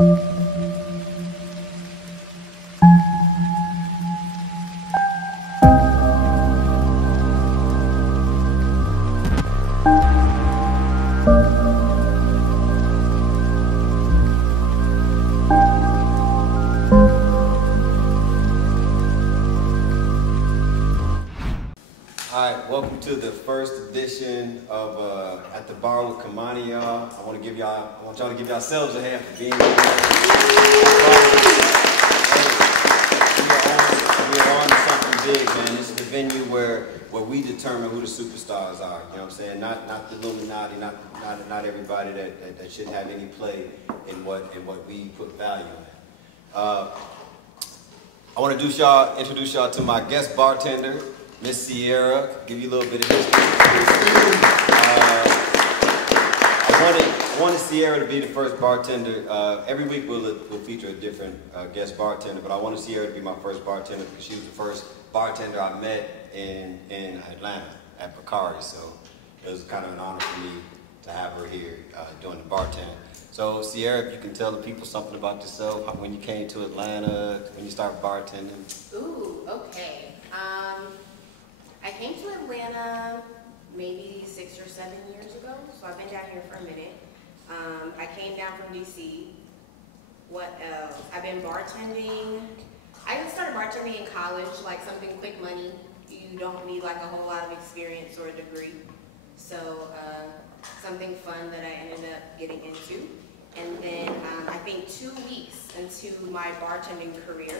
Alright, welcome to the first edition of At the Bar with Kimoni, y'all. I want y'all to give yourselves a hand for being here. We are on to something big, man. This is the venue where we determine who the superstars are. You know what I'm saying? Not the Illuminati, not everybody that shouldn't have any play in what we put value in. I want to introduce y'all to my guest bartender, Miss Sierra. Give you a little bit of history. I wanted Sierra to be the first bartender. Every week we'll feature a different guest bartender, but I wanted Sierra to be my first bartender because she was the first bartender I met in Atlanta at Bacardi. So it was kind of an honor for me to have her here doing the bartending. So Sierra, if you can tell the people something about yourself, when you came to Atlanta, when you started bartending. Ooh, okay. I came to Atlanta maybe 6 or 7 years ago, so I've been down here for a minute. I came down from DC. What else? I've been bartending. I started bartending in college, like something quick money. You don't need like a whole lot of experience or a degree. So something fun that I ended up getting into. And then I think 2 weeks into my bartending career,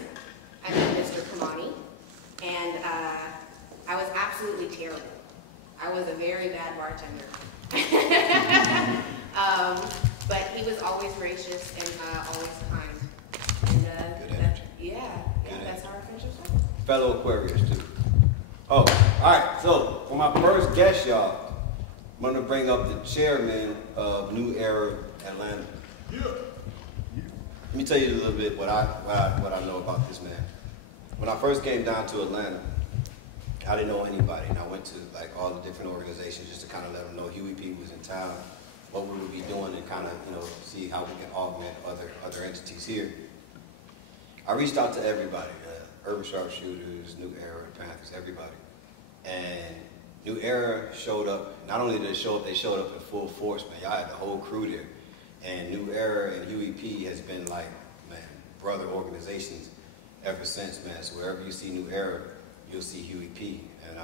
I met Mr. Kimoni, and I was absolutely terrible. I was a very bad bartender. But he was always gracious and always kind. And good energy. That's how our friendship started. Fellow Aquarius too. Oh, alright, so for my first guest, y'all, I'm gonna bring up the chairman of New Era Atlanta. Yeah. Let me tell you a little bit what I know about this man. When I first came down to Atlanta, I didn't know anybody, and I went to like all the different organizations just to kind of let them know Huey P was in town, what we would be doing, and kind of see how we can augment other entities here. I reached out to everybody, Urban Sharpshooters, New Era, Panthers, everybody, and New Era showed up. Not only did they show up, they showed up in full force, man. Y'all had the whole crew there, and New Era and Huey P has been like, man, brother organizations ever since, man. So wherever you see New Era, you'll see Huey P. And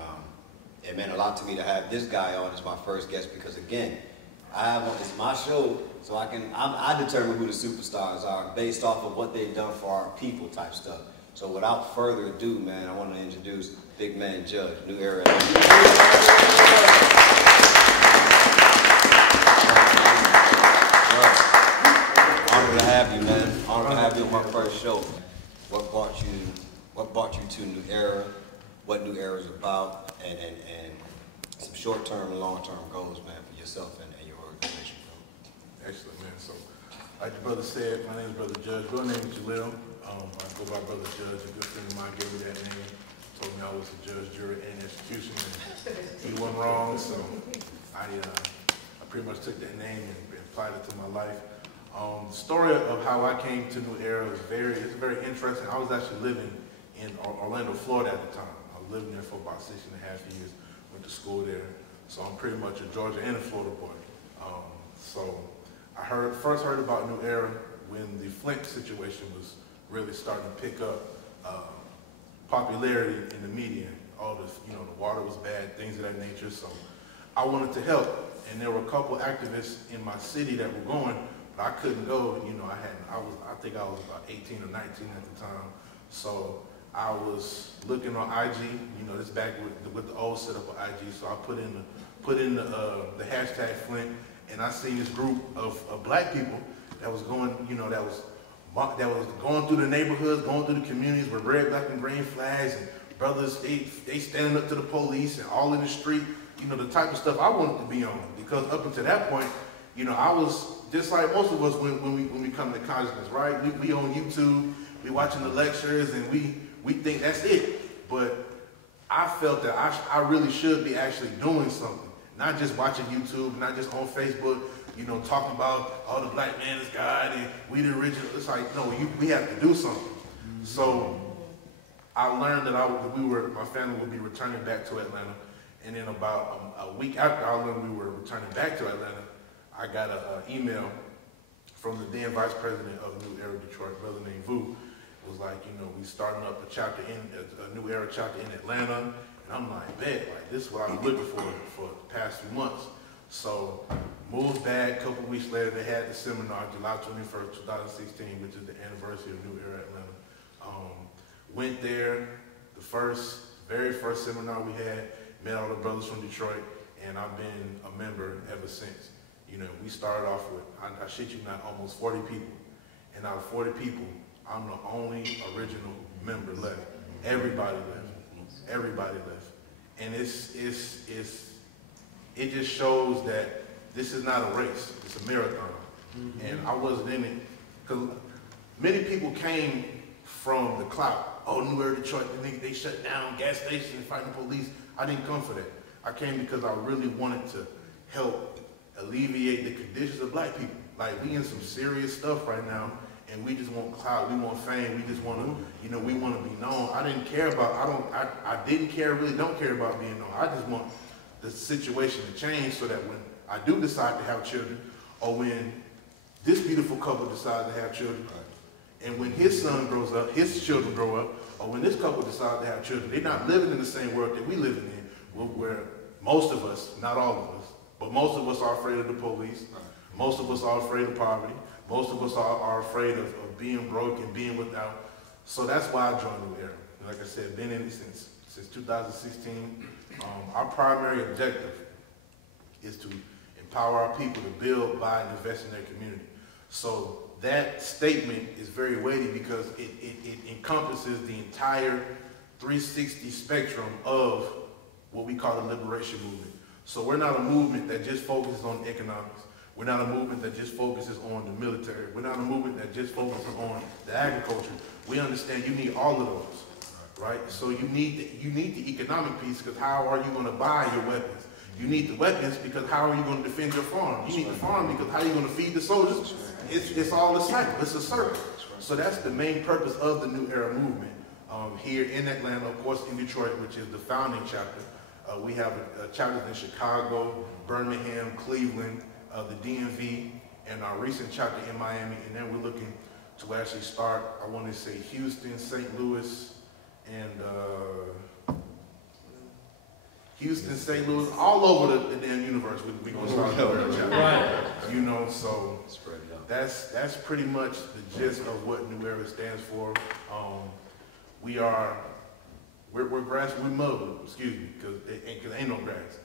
it meant a lot to me to have this guy on as my first guest because, again, it's my show, so I determine who the superstars are based off of what they've done for our people type stuff. So without further ado, man, I want to introduce Big Man Judge, New Era. Honor to have you, man. Honor to have you on my first show. What brought you to New Era? What New Era is about, and some short-term and long-term goals, man, for yourself and your organization. Excellent, man. So, like your brother said, my name is Brother Judge. Real name is Jalil. I go by Brother Judge. A good friend of mine gave me that name. Told me I was a judge, jury, and execution, and he wasn't wrong. So, I pretty much took that name and applied it to my life. The story of how I came to New Era is very interesting. I was actually living in Orlando, Florida at the time. I was living there for about 6.5 years, went to school there. So I'm pretty much a Georgia and a Florida boy. So I first heard about New Era when the Flint situation was really starting to pick up popularity in the media. All this, the water was bad, things of that nature. So I wanted to help. And there were a couple activists in my city that were going, but I couldn't go. I think I was about 18 or 19 at the time. So I was looking on IG, this back with the old setup of IG. So I put in the hashtag Flint, and I seen this group of black people that was going, that was going through the neighborhoods, going through the communities with red, black, and green flags, and brothers they standing up to the police and all in the street. The type of stuff I wanted to be on, because up until that point, I was just like most of us when we come to consciousness, right? We on YouTube, we watching the lectures, and we think that's it. But I felt that I really should be actually doing something, not just watching YouTube, not just on Facebook, you know, talking about, oh, the black man is God and we the original. It's like, no, we have to do something. So I learned that my family would be returning back to Atlanta. And then about a week after I learned we were returning back to Atlanta, I got an email from the then vice president of New Era Detroit, brother named Vu. It was like, you know, we starting up a New Era chapter in Atlanta. And I'm like, man, like this is what I've been looking for the past few months. So moved back, a couple weeks later, they had the seminar, July 21st, 2016, which is the anniversary of New Era Atlanta. Went there, very first seminar we had, met all the brothers from Detroit, and I've been a member ever since. You know, we started off with, I shit you not, almost 40 people. And out of 40 people, I'm the only original member left. Everybody left. Everybody left. And it just shows that this is not a race, it's a marathon. And I wasn't in it, because many people came from the clout. Oh, New Era Detroit, they shut down gas stations and fighting the police. I didn't come for that. I came because I really wanted to help alleviate the conditions of black people. Like, we in some serious stuff right now, and we just want clout, we want fame, we just want to, you know, we want to be known. I didn't care about, I didn't care, really don't care about being known. I just want the situation to change so that when I do decide to have children, or when this beautiful couple decides to have children, and when his son grows up, his children grow up, or when this couple decides to have children, they're not living in the same world that we living in, where most of us, not all of us, but most of us are afraid of the police. Most of us are afraid of poverty. Most of us are afraid of being broke and being without. So that's why I joined New Era. And like I said, been in it since 2016. Our primary objective is to empower our people to build, buy, and invest in their community. So that statement is very weighty because it encompasses the entire 360 spectrum of what we call the liberation movement. So we're not a movement that just focuses on economics. We're not a movement that just focuses on the military. We're not a movement that just focuses on the agriculture. We understand you need all of those, right? So you need the economic piece, because how are you going to buy your weapons? You need the weapons because how are you going to defend your farm? You need the farm because how are you going to feed the soldiers? It's all a cycle. It's a circle. So that's the main purpose of the New Era movement here in Atlanta, of course in Detroit, which is the founding chapter. We have chapters in Chicago, Birmingham, Cleveland, the DMV, and our recent chapter in Miami. And then we're looking to actually start, I want to say Houston, St. Louis, and Houston, St. Louis, all over the damn universe. We're going to start a chapter. Right. You know, so that's pretty much the gist of what New Era stands for. We're grass, we're mud, excuse me, because there ain't no grass.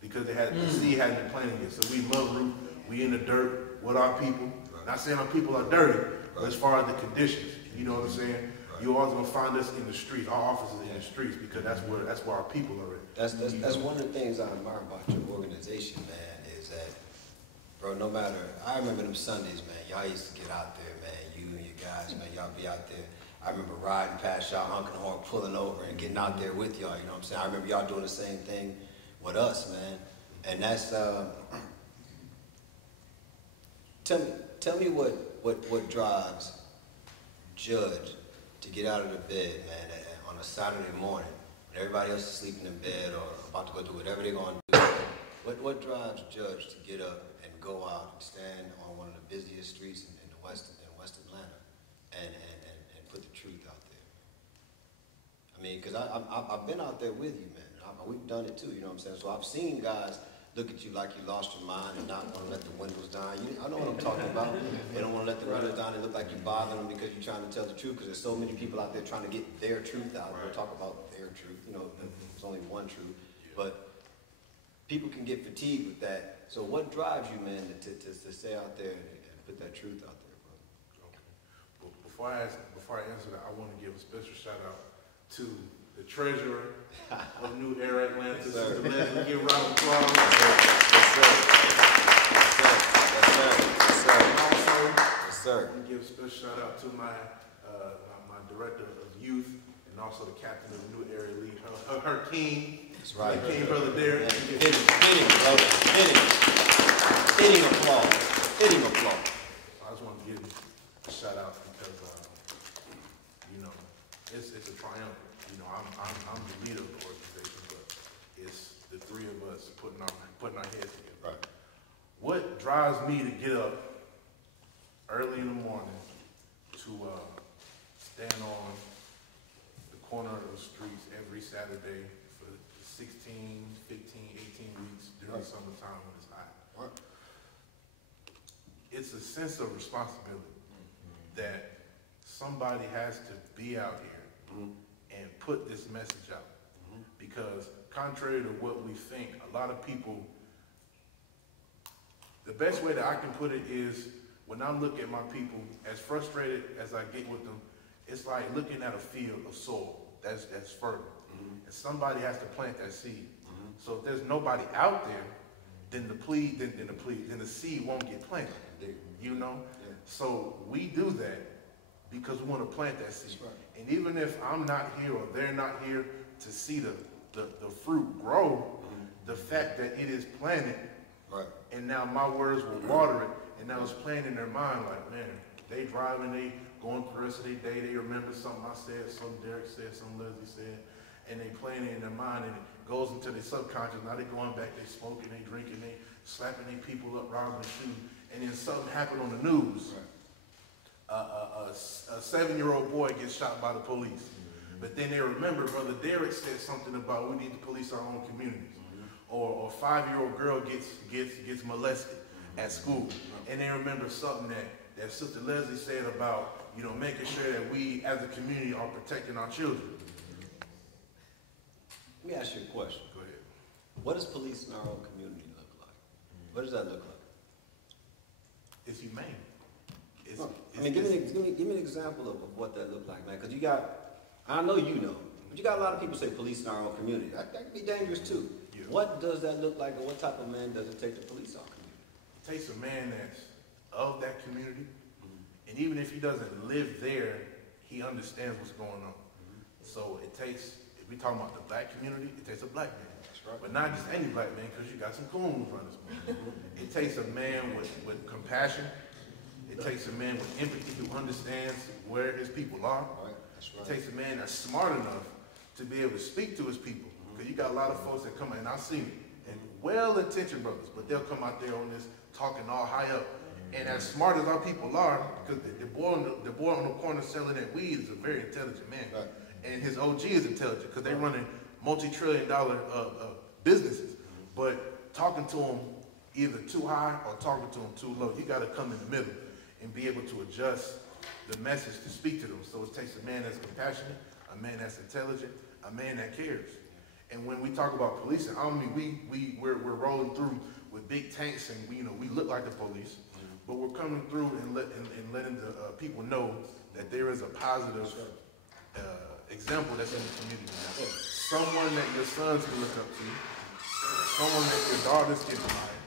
Because the seed hadn't been planted yet. So we mud root, we in the dirt with our people. Not saying our people are dirty, but as far as the conditions, you know what I'm saying? You're always gonna find us in the streets, our offices in the streets, because that's where our people are at. That's one of the things I admire about your organization, man, is that, bro, no matter, I remember them Sundays, man, y'all used to get out there, man, you and your guys, man, y'all be out there. I remember riding past y'all, honking the horn, pulling over and getting out there with y'all, you know what I'm saying? I remember y'all doing the same thing with us, man. And that's, tell me what drives Judge to get out of the bed, man, on a Saturday morning when everybody else is sleeping in bed or about to go do whatever they're going to do. What drives Judge to get up and go out and stand on one of the busiest streets in West Atlanta and put the truth out there? I mean, because I've been out there with you, man. We've done it too, you know what I'm saying? So I've seen guys look at you like you lost your mind and not want to let the windows down. I know what I'm talking about. They don't want to let the windows down. They look like you're bothering them because you're trying to tell the truth, because there's so many people out there trying to get their truth out. We'll talk about their truth. You know, there's only one truth. But people can get fatigued with that. So what drives you, man, to stay out there and put that truth out there, bro? Okay. Well, before I answer that, I want to give a special shout out to the treasurer of New Era Atlanta, Sister Leslie. Give a round of applause. Yes, sir. Yes, sir. I want to give a special shout out to my director of youth and also the captain of the New Era League, her king. That's right. King, brother Derek. Hit him, brother. Hit him. Fitting applause. Fitting applause. I just want to give a shout out because, you know, it's a triumph. You know, I'm the leader of the organization, but it's the three of us putting our heads together. Right. What drives me to get up early in the morning to stand on the corner of the streets every Saturday for 16, 15, 18 weeks during the summertime when it's hot? Right. It's a sense of responsibility that somebody has to be out here and put this message out. Because contrary to what we think, a lot of people, the best way that I can put it is when I look at my people, as frustrated as I get with them, it's like looking at a field of soil that's fertile. And somebody has to plant that seed. So if there's nobody out there, then the seed won't get planted. You know? Yeah. So we do that because we want to plant that seed. Right. And even if I'm not here or they're not here to see the fruit grow, the fact that it is planted, right, and now my words will water it, and now it's planted in their mind like, man, they driving, they going through the rest of their day, they remember something I said, something Derek said, something Leslie said, and they playing it in their mind, and it goes into their subconscious. Now they going back, they smoking, they drinking, they slapping their people up, robbing their shoes, and then something happened on the news. Right. A 7-year-old boy gets shot by the police. But then they remember Brother Derek said something about we need to police our own communities. Or a 5-year-old girl gets molested at school. And they remember something that Sister Leslie said about, you know, making sure that we as a community are protecting our children. Let me ask you a question. Go ahead. What does police in our own community look like? What does that look like? It's humane. Give me an example of what that looked like, man. Because you got, I know you know, but you got a lot of people say police in our own community. That can be dangerous too. Yeah. What does that look like, and what type of man does it take to police our community? It takes a man that's of that community, and even if he doesn't live there, he understands what's going on. So it takes, if we talking about the black community, it takes a black man. That's right. But not just any black man, because you got some coons running this man. It takes a man with compassion. It takes a man with empathy who understands where his people are. Right. That's right. It takes a man that's smart enough to be able to speak to his people. Because you got a lot of folks that come out, and I've seen it, and well-intentioned brothers, but they'll come out there on this talking all high up. And as smart as our people are, because the boy on the corner selling that weed is a very intelligent man. Right. And his OG is intelligent because they're running multi-trillion-dollar businesses. But talking to them either too high or talking to them too low, you got to come in the middle and be able to adjust the message to speak to them. So it takes a man that's compassionate, a man that's intelligent, a man that cares. And when we talk about policing, I don't mean we're rolling through with big tanks and we look like the police, but we're coming through and letting the people know that there is a positive example that's in the community now. Someone that your sons can look up to, someone that your daughters can admire,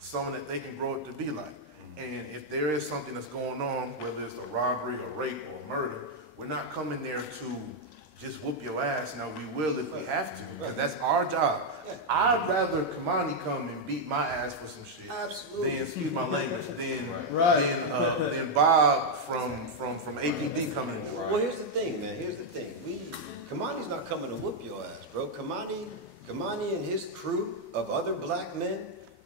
someone that they can grow up to be like. And if there is something that's going on, whether it's a robbery or rape or murder, we're not coming there to just whoop your ass. Now, we will if we have to, because that's our job. I'd rather Kimoni come and beat my ass for some shit than, excuse my language, than Bob from APD coming in. Well, here's the thing, man. Here's the thing. Kimoni's not coming to whoop your ass, bro. Kimoni and his crew of other black men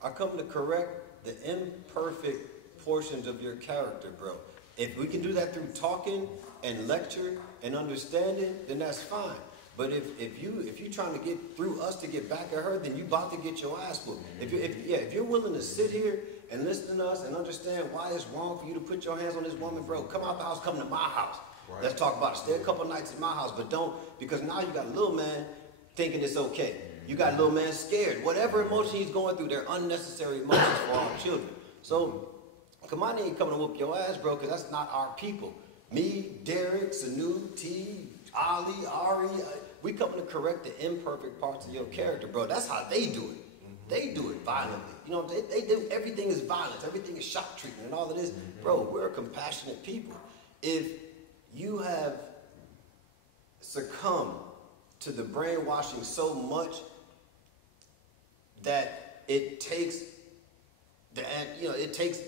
are coming to correct the imperfect portions of your character, bro. If we can do that through talking and lecture and understanding, then that's fine. But if you trying to get through us to get back at her, then you about to get your ass whooped. If you're willing to sit here and listen to us and understand why it's wrong for you to put your hands on this woman, bro, come out the house, come to my house. Right. Let's talk about it. Stay a couple nights at my house, but don't, because now you got a little man thinking it's okay. You got a little man scared. Whatever emotion he's going through, they're unnecessary emotions for our children. So Kimoni ain't coming to whoop your ass, bro, because that's not our people. Me, Derek, Sanu, T, Ali, Ari, we coming to correct the imperfect parts of your character, bro. That's how they do it. They do it violently. You know, they do, everything is violence. Everything is shock treatment and all of this. Bro, we're a compassionate people. If you have succumbed to the brainwashing so much that it takes And you know, it takes,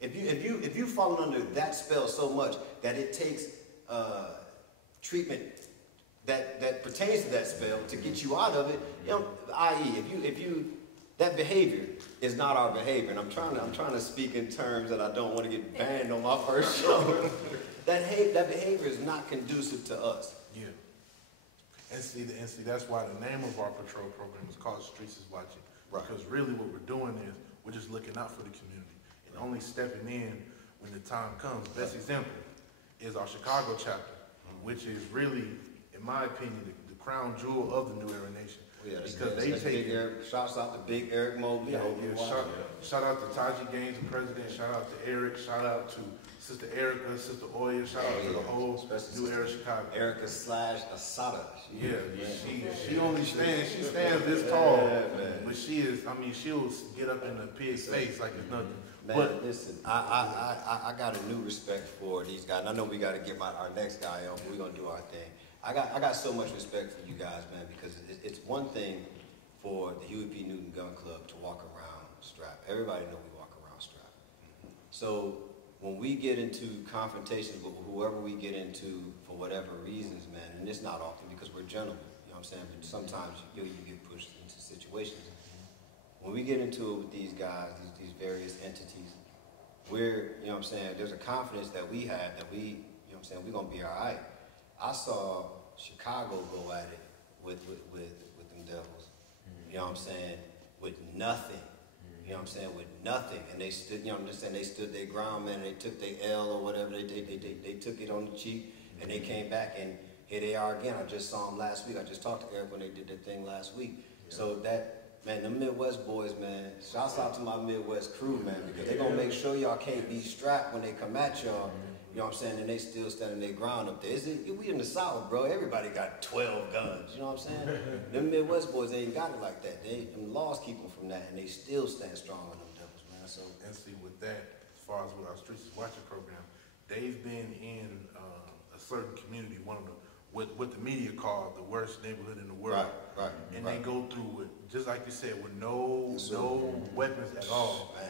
if you've fallen under that spell so much that it takes treatment that pertains to that spell to get you out of it, you know, i.e., if you that behavior is not our behavior, and I'm trying to speak in terms that I don't want to get banned on my first show. that behavior is not conducive to us. Yeah. And see, that's why the name of our patrol program is called Streets is Watching. Right. Because really what we're doing is we're just looking out for the community and only stepping in when the time comes. Best example is our Chicago chapter, which is really, in my opinion, the crown jewel of the New Era Nation. Yeah, because they take shouts out to Big Eric Mobley. Shout out to Taji Gaines, the president. Shout out to Eric. Shout out to Sister Erica, Sister Oya. Shout out to the whole New Era Chicago. Erica / Asada. She only stands. She stands this tall, but she is. I mean, she'll get up in the pig's face like it's nothing. Man, but listen, I got a new respect for these guys. And I know we got to get our next guy on, but we're gonna do our thing. I got so much respect for you guys, man, because it's one thing for the Huey P. Newton Gun Club to walk around strapped. Everybody know we walk around strapped. So when we get into confrontations with whoever we get into for whatever reasons, man, and it's not often because we're gentlemen, you know what I'm saying? But sometimes you get pushed into situations. When we get into it with these guys, these various entities, we're, you know what I'm saying, there's a confidence that we have that we, you know what I'm saying, we're gonna be all right. I saw Chicago go at it with them devils. You know what I'm saying? With nothing. You know what I'm saying? With nothing. And they stood, you know what I'm saying? They stood their ground, man. They took their L or whatever. They took it on the cheek, and they came back, and here they are again. I just saw them last week. I just talked to Eric when they did their thing last week. Yeah. So that, man, the Midwest boys, man, shouts out to my Midwest crew, man, because they're going to make sure y'all can't be strapped when they come at y'all. You know what I'm saying? And they still standing their ground up there. We in the South, bro. Everybody got 12 guns. You know what I'm saying? Them Midwest boys, they ain't got it like that. Them laws keep them from that, and they still stand strong on them devils, man. So, and see, with that, as far as with our Streets is Watching program, they've been in a certain community, one of the what the media call the worst neighborhood in the world. Right. And they go through it, just like you said, with no weapons at all. Man.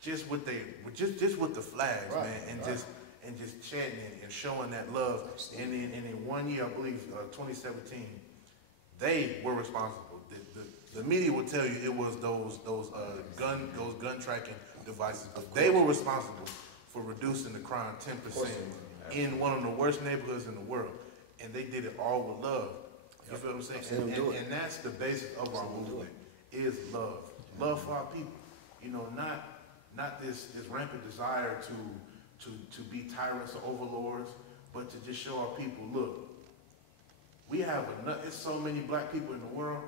Just with the flags, man, and just chatting and showing that love. And in 1 year, I believe 2017, they were responsible. The media will tell you it was those gun tracking devices, but they were responsible for reducing the crime 10% in one of the worst neighborhoods in the world, and they did it all with love. You feel what I'm saying? And that's the basis of our movement is love for our people. You know, not this rampant desire to be tyrants or overlords, but to just show our people, look, we have there's so many black people in the world.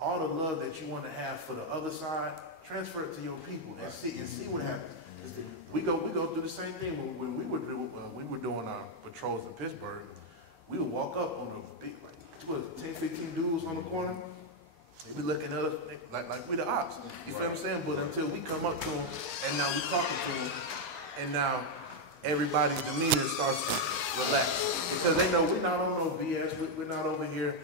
All the love that you want to have for the other side, transfer it to your people and see what happens. We go through the same thing when we were doing our patrols in Pittsburgh. We would walk up on a big 10, 15 dudes on the corner. They be looking at us like we the ops. You feel what I'm saying? But until we come up to them, and now we talking to them, and now everybody's demeanor starts to relax. Because they know we're not on no BS. We're not over here.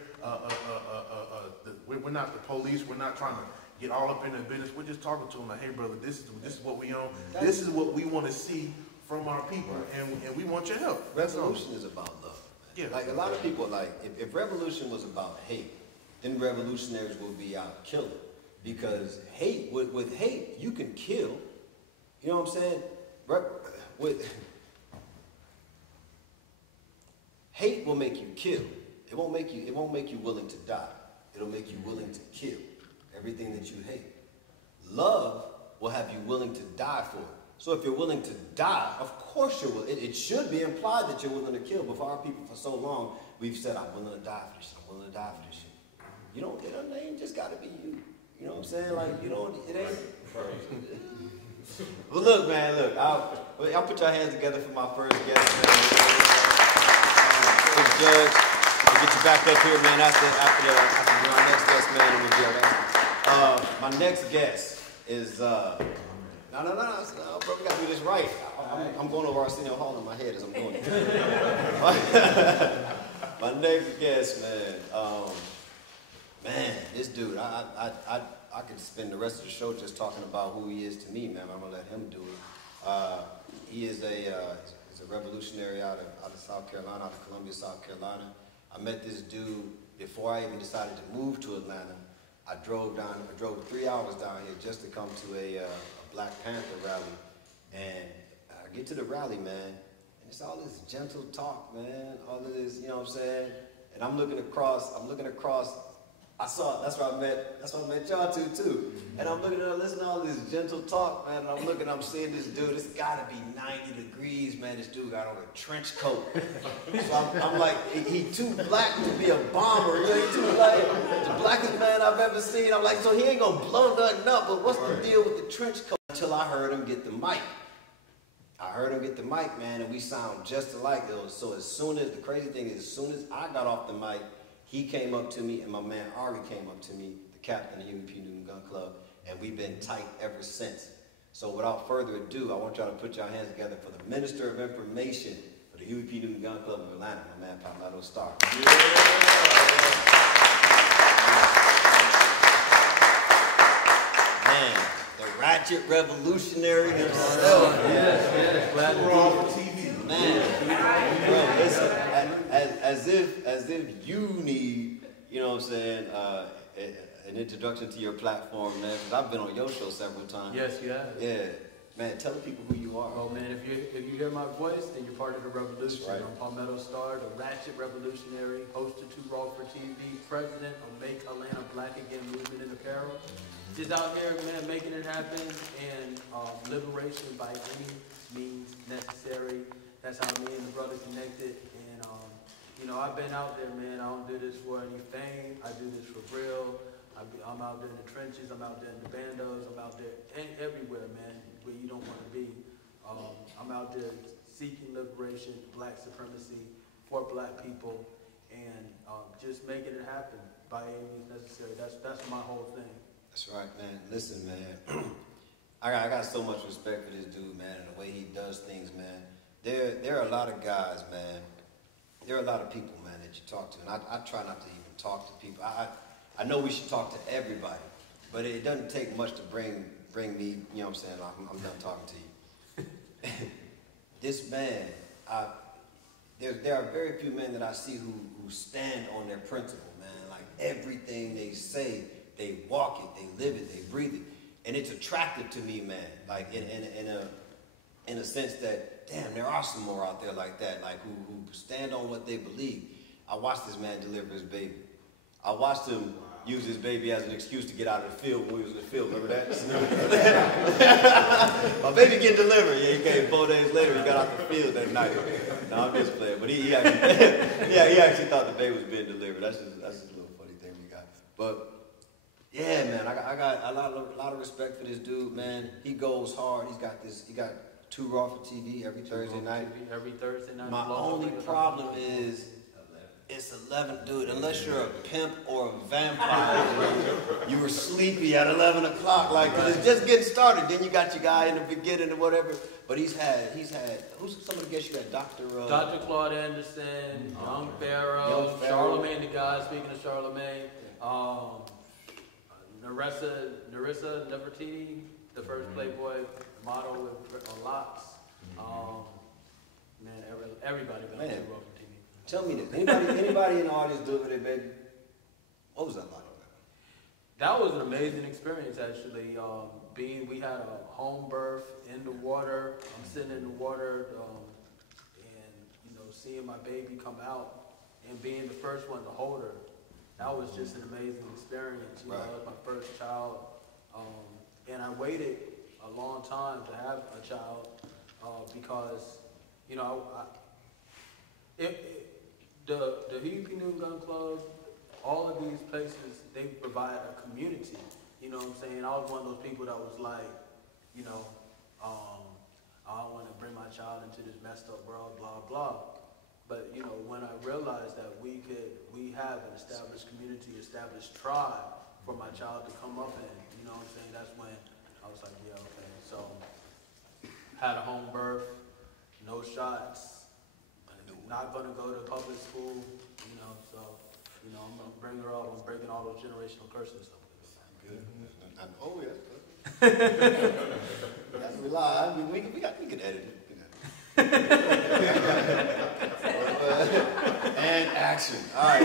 We're not the police. We're not trying to get all up in their business. We're just talking to them like, hey, brother, this is what we own. This is what we want to see from our people, and we want your help. Revolution is about love. Man. Yeah. Like a lot of people, like if revolution was about hate, then revolutionaries will be out killing. Because hate, with hate, you can kill. You know what I'm saying? Hate will make you kill. It won't make you willing to die. It'll make you willing to kill everything that you hate. Love will have you willing to die for it. So if you're willing to die, of course you're willing. It should be implied that you're willing to kill. But for our people for so long, we've said, I'm willing to die for this shit. I'm willing to die for this shit. You don't, it ain't just got to be you. You know what I'm saying? Like, you don't, it ain't. Well, look, man, look. I'll put your hands together for my first guest, man. Big Judge. We'll get you back up here, man, after our next guest, man, and we'll be all right. My next guest is, no, bro, we got to do this right. I'm going over Arsenio Hall in my head as I'm doing it. My next guest, man, man, this dude, I I could spend the rest of the show just talking about who he is to me, man. I'm gonna let him do it. He is he's a revolutionary out of South Carolina, out of Columbia, South Carolina. I met this dude before I even decided to move to Atlanta. I drove 3 hours down here just to come to a Black Panther rally. And I get to the rally, man, and it's all this gentle talk, man, all of this, you know what I'm saying? And I'm looking across, that's why I met y'all too. And I'm looking at, listening to all this gentle talk, man, and I'm seeing this dude, it's gotta be 90 degrees, man, this dude got on a trench coat. So I'm like, he too black to be a bomber, you know, he too black, the blackest man I've ever seen. I'm like, so he ain't gonna blow nothing up, but what's the deal with the trench coat? Until I heard him get the mic. Man, and we sound just alike. So the crazy thing is, as soon as I got off the mic, he came up to me, and my man Ari came up to me, the captain of the UVP Newton Gun Club, and we've been tight ever since. So without further ado, I want y'all to put your hands together for the Minister of Information for the UVP Newton Gun Club of Atlanta, my man Palmetto Star. Yeah. Man, the ratchet revolutionary himself. Yes. Glad we're all on TV. Man, bro, listen, as if you need, you know what I'm saying, an introduction to your platform, man, because I've been on your show several times. Yes, you have. Yeah. Man, tell the people who you are. Well, man, if you hear my voice, then you're part of the revolution. That's right. I'm Palmetto Star, the ratchet revolutionary, host of Too Raw for TV, president of Make Atlanta Black Again Movement and Apparel. Just out here, man, making it happen, and liberation by any means necessary. That's how me and the brother connected. And, you know, I've been out there, man. I don't do this for any fame. I do this for real. I'm out there in the trenches. I'm out there in the bandos. I'm out there everywhere, man, where you don't want to be. I'm out there seeking liberation, black supremacy for black people, and just making it happen by any means necessary. That's my whole thing. That's right, man. Listen, man. I got so much respect for this dude, man, and the way he does things, man. There are a lot of guys, man. There are a lot of people, man, that you talk to, and I try not to even talk to people. I know we should talk to everybody, but it doesn't take much to bring me, you know what I'm saying, I'm done talking to you. This man, there are very few men that I see who stand on their principle, man. Like everything they say, they walk it, they live it, they breathe it. And it's attractive to me, man, like in a sense that, damn, there are some more out there like that, like who stand on what they believe. I watched this man deliver his baby. I watched him use his baby as an excuse to get out of the field when we was in the field. Remember that? My baby getting delivered. Yeah, he came 4 days later. He got out the field that night. No, I'm just playing. But he actually thought the baby was being delivered. That's just a little funny thing we got. But yeah, man, I got a lot of respect for this dude, man. He goes hard. He got Too Raw for TV every Thursday night. Every Thursday night. My only problem is, it's 11, dude, unless you're a pimp or a vampire, you were sleepy at 11 o'clock, like, cause it's just getting started. Then you got your guy in the beginning or whatever. But he's had, who's some of the guests you had? Dr. Claude Anderson, Young Pharaoh, Charlemagne the God, speaking of Charlemagne, Narissa Nefertiti, the first Playboy model with locks. Man, everybody been on the road. Tell me this. Anybody in the audience do it with their baby? What was that like? That was an amazing experience, actually. We had a home birth in the water. I'm sitting in the water, and seeing my baby come out and being the first one to hold her. That was just an amazing experience. That was my first child, and I waited a long time to have a child because, the UVP Newton Gun Club, all of these places, they provide a community. You know what I'm saying? I was one of those people that was like, I don't want to bring my child into this messed up world, blah, blah. But, when I realized that we have an established community, established tribe for my child to come up in, you know what I'm saying? That's when I was like, yeah, okay. So, had a home birth, no shots. Not going to go to public school, so, I'm going to bring her up. I'm breaking all those generational curses and stuff like that. Good. Oh, yeah. That's a lie. I mean, we could edit it. And action. All right.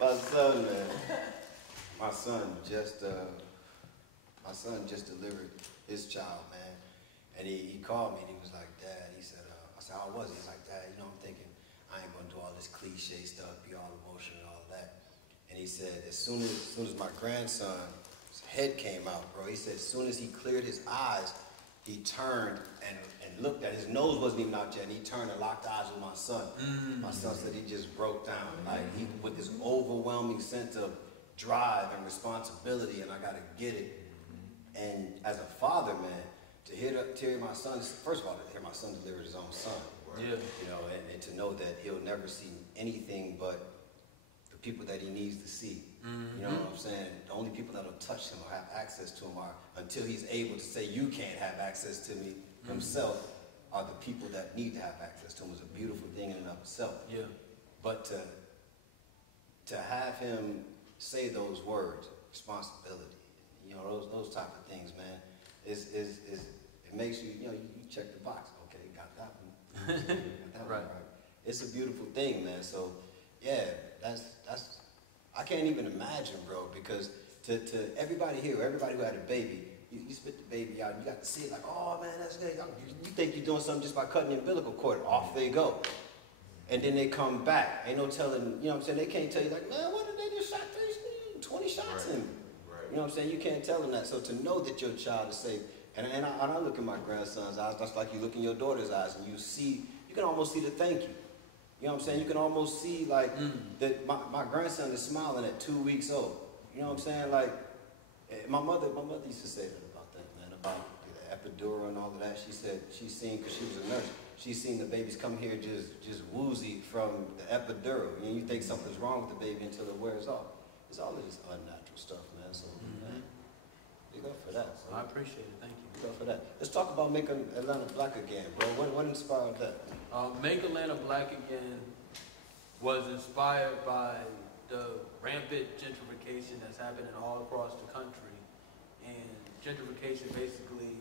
My son, man. My son just delivered his child, man. And he called me and he was like, Dad, he said, I said, how was it? He's like, Dad, you know, I'm thinking, I ain't gonna do all this cliche stuff, be all emotional and all that. And he said, as soon as my grandson's head came out, bro, he said, as soon as he cleared his eyes, he turned and looked at, his nose wasn't even out yet, and he turned and locked eyes with my son. My son said he just broke down, like he with this overwhelming sense of drive and responsibility, and I gotta get it. And as a father, man, to hear my son, first of all, to hear my son deliver his own son, Yeah. you know, and to know that he'll never see anything but the people that he needs to see. You know what I'm saying? The only people that'll touch him or have access to him are, until he's able to say, you can't have access to me himself, are the people that need to have access to him. Is a beautiful thing in and of itself. Yeah. But to have him say those words, responsibility, you know, those type of things, man, it makes you, you know, you check the box. Okay, got that one. Got that one right. It's a beautiful thing, man. So, yeah, that's I can't even imagine, bro, because to everybody here, everybody who had a baby, you spit the baby out, and you got to see it like, oh, man, that's good. You think you're doing something just by cutting the umbilical cord. Off they go. And then they come back. Ain't no telling, you know what I'm saying? They can't tell you, like, man, what did they just shot 20 shots in me? Right. You know what I'm saying? You can't tell them that. So to know that your child is safe, and I look in my grandson's eyes, that's like you look in your daughter's eyes, and you can almost see the thank you. You know what I'm saying? You can almost see, like, that my grandson is smiling at 2 weeks old. You know what I'm saying? Like, my mother used to say that about that, man, about the epidural and all of that. She said she's seen, because she was a nurse, she's seen the babies come here just woozy from the epidural. And you think something's wrong with the baby until it wears off. It's all just unnatural stuff, man. So, man, big up for that. So. I appreciate it. Thank you. Big up for that. Let's talk about making Atlanta black again, bro. What inspired that? Make Atlanta Black Again was inspired by the rampant gentrification that's happening all across the country. And gentrification basically,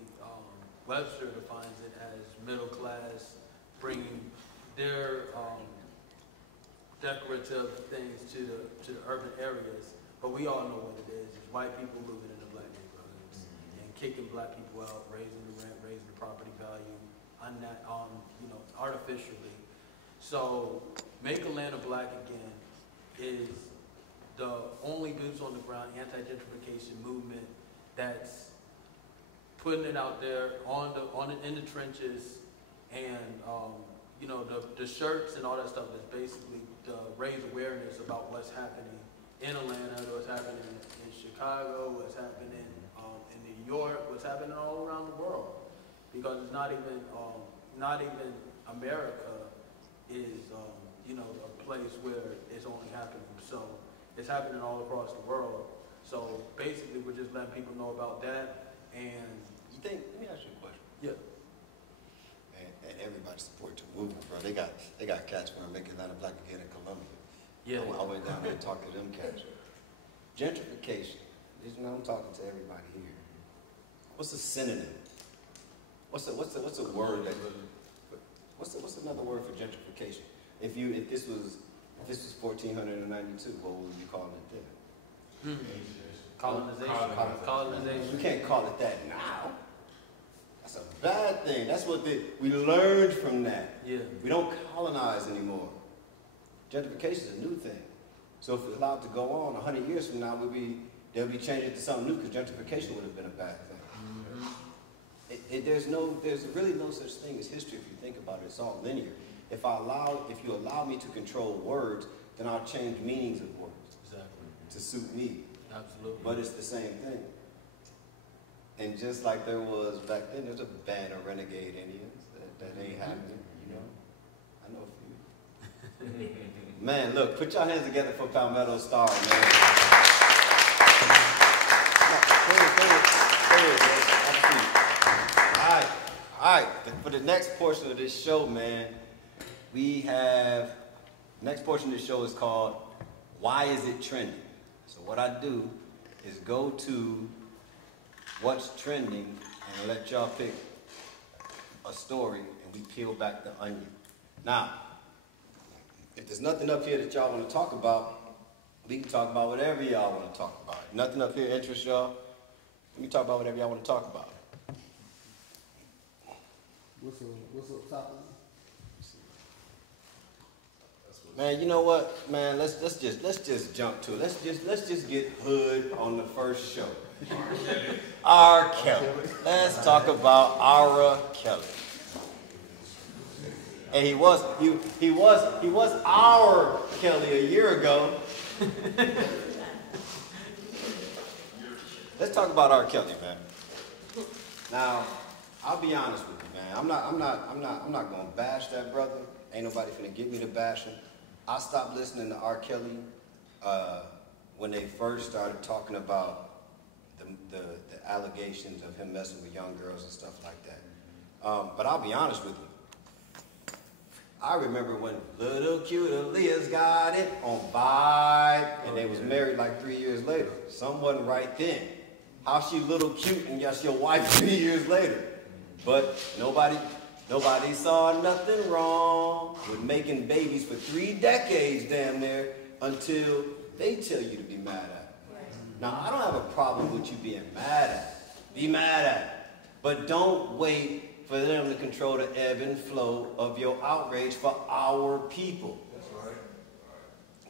Webster defines it as middle class bringing their decorative things to the urban areas. But we all know what it is. It's white people moving into black neighborhoods and kicking black people out, raising the rent, raising the property value, artificially. So Make Atlanta Black Again is the only boots on the ground anti-gentrification movement that's putting it out there in the trenches, and the shirts and all that stuff is basically to raise awareness about what's happening in Atlanta, what's happening in Chicago, what's happening in New York, what's happening all around the world, because it's not even America is a place where it's only happening. So it's happening all across the world. So basically, we're just letting people know about that. And you think? Let me ask you a question. Yeah. And everybody supports the movement, bro. They got cats for Make Atlanta Black Again in Columbia. Yeah. I went down there and talked to them cats. Gentrification. I'm talking to everybody here. What's a synonym? What's a word that? What's another word for gentrification? If this was 1492, what would you call it then? Colonization. We can't call it that now. That's a bad thing. That's what we learned from that. Yeah. We don't colonize anymore. Gentrification is a new thing. So if it's allowed to go on 100 years from now, they'll be changing to something new, because gentrification would have been a bad thing. There's really no such thing as history if you think about it. It's all linear. If you allow me to control words, then I'll change meanings of words. Exactly. To suit me. Absolutely. But it's the same thing. And just like there was back then, there's a band of renegade Indians that ain't happening, you know. I know a few. Man, look, put your hands together for Palmetto Star, man. All right. For the next portion of this show, man, next portion of the show is called Why Is It Trending? So what I do is go to what's trending and let y'all pick a story and we peel back the onion. Now, if there's nothing up here that y'all want to talk about, we can talk about whatever y'all want to talk about. If nothing up here interests y'all, we can talk about whatever y'all want to talk about. What's up top? Man, you know what, man? Let's just jump to it. Let's just get hood on the first show. R. Kelly. Let's talk about R. Kelly. And he was our Kelly a year ago. Let's talk about R. Kelly, man. Now, I'll be honest with you, man. I'm not gonna bash that brother. Ain't nobody finna get me to bash him. I stopped listening to R. Kelly when they first started talking about the allegations of him messing with young girls and stuff like that. But I'll be honest with you. I remember when Little Cute Aaliyah's got it on Vibe, and they was married like 3 years later. Something wasn't right then. How she little cute and just your wife 3 years later? But nobody saw nothing wrong with making babies for 3 decades damn near until they tell you to be mad at it. Now, I don't have a problem with you being mad at it. Be mad at it. But don't wait for them to control the ebb and flow of your outrage for our people. That's right.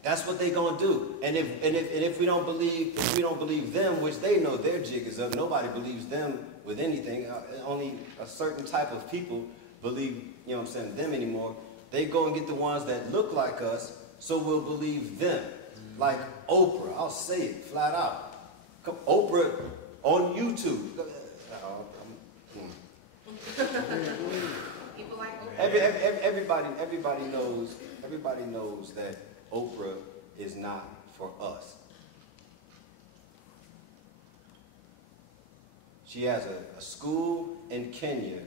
That's what they gonna do. And if we don't believe them, which they know their jig is up, nobody believes them with anything. Only a certain type of people believe, you know what I'm saying, them anymore. They go and get the ones that look like us, so we'll believe them. Like Oprah, I'll say it flat out. Oprah on YouTube. People like Everybody knows that Oprah is not for us. She has a school in Kenya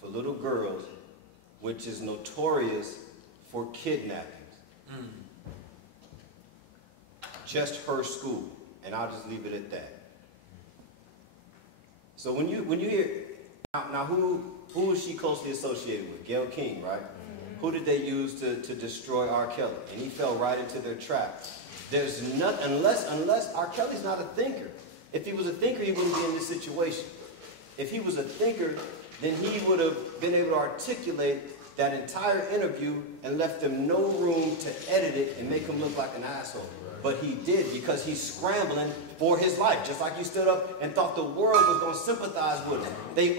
for little girls, which is notorious for kidnappings. Just her school, and I'll just leave it at that. So when you hear now who is she closely associated with? Gayle King, right? Who did they use to destroy R. Kelly? And he fell right into their trap. There's nothing unless R. Kelly's not a thinker. If he was a thinker, he wouldn't be in this situation. If he was a thinker, then he would have been able to articulate that entire interview and left them no room to edit it and make him look like an asshole. But he did, because he's scrambling for his life. Just like you stood up and thought the world was going to sympathize with him. They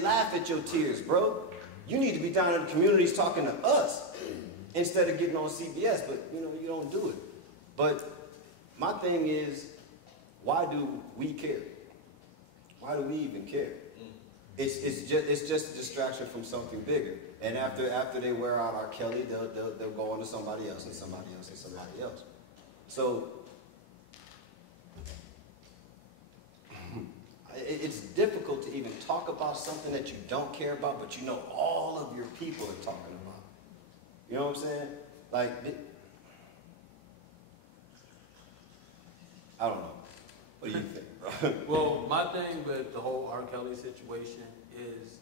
laugh at your tears, bro. You need to be down in the communities talking to us instead of getting on CBS, but you don't do it. But my thing is, why do we care? Why do we even care? It's just a distraction from something bigger. And after they wear out R. Kelly, they'll go on to somebody else and somebody else and somebody else. So it's difficult to even talk about something that you don't care about, but you know all of your people are talking about. You know what I'm saying? Like, I don't know. What do you think, bro? Well, my thing with the whole R. Kelly situation is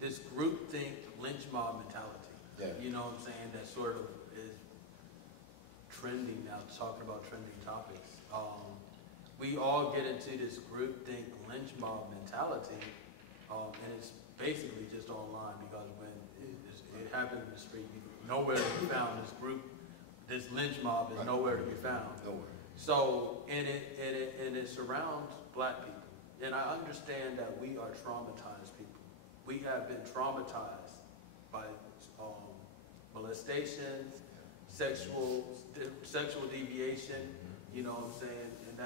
this groupthink lynch mob mentality. Yeah. You know what I'm saying? That sort of is trending now, talking about trending topics. We all get into this groupthink lynch mob mentality, and it's basically just online, because when it happens in the street, nowhere to be found. This lynch mob is nowhere to be found. Nowhere. So, and it surrounds black people. And I understand that we are traumatized people. We have been traumatized by molestation, sexual deviation, you know what I'm saying? And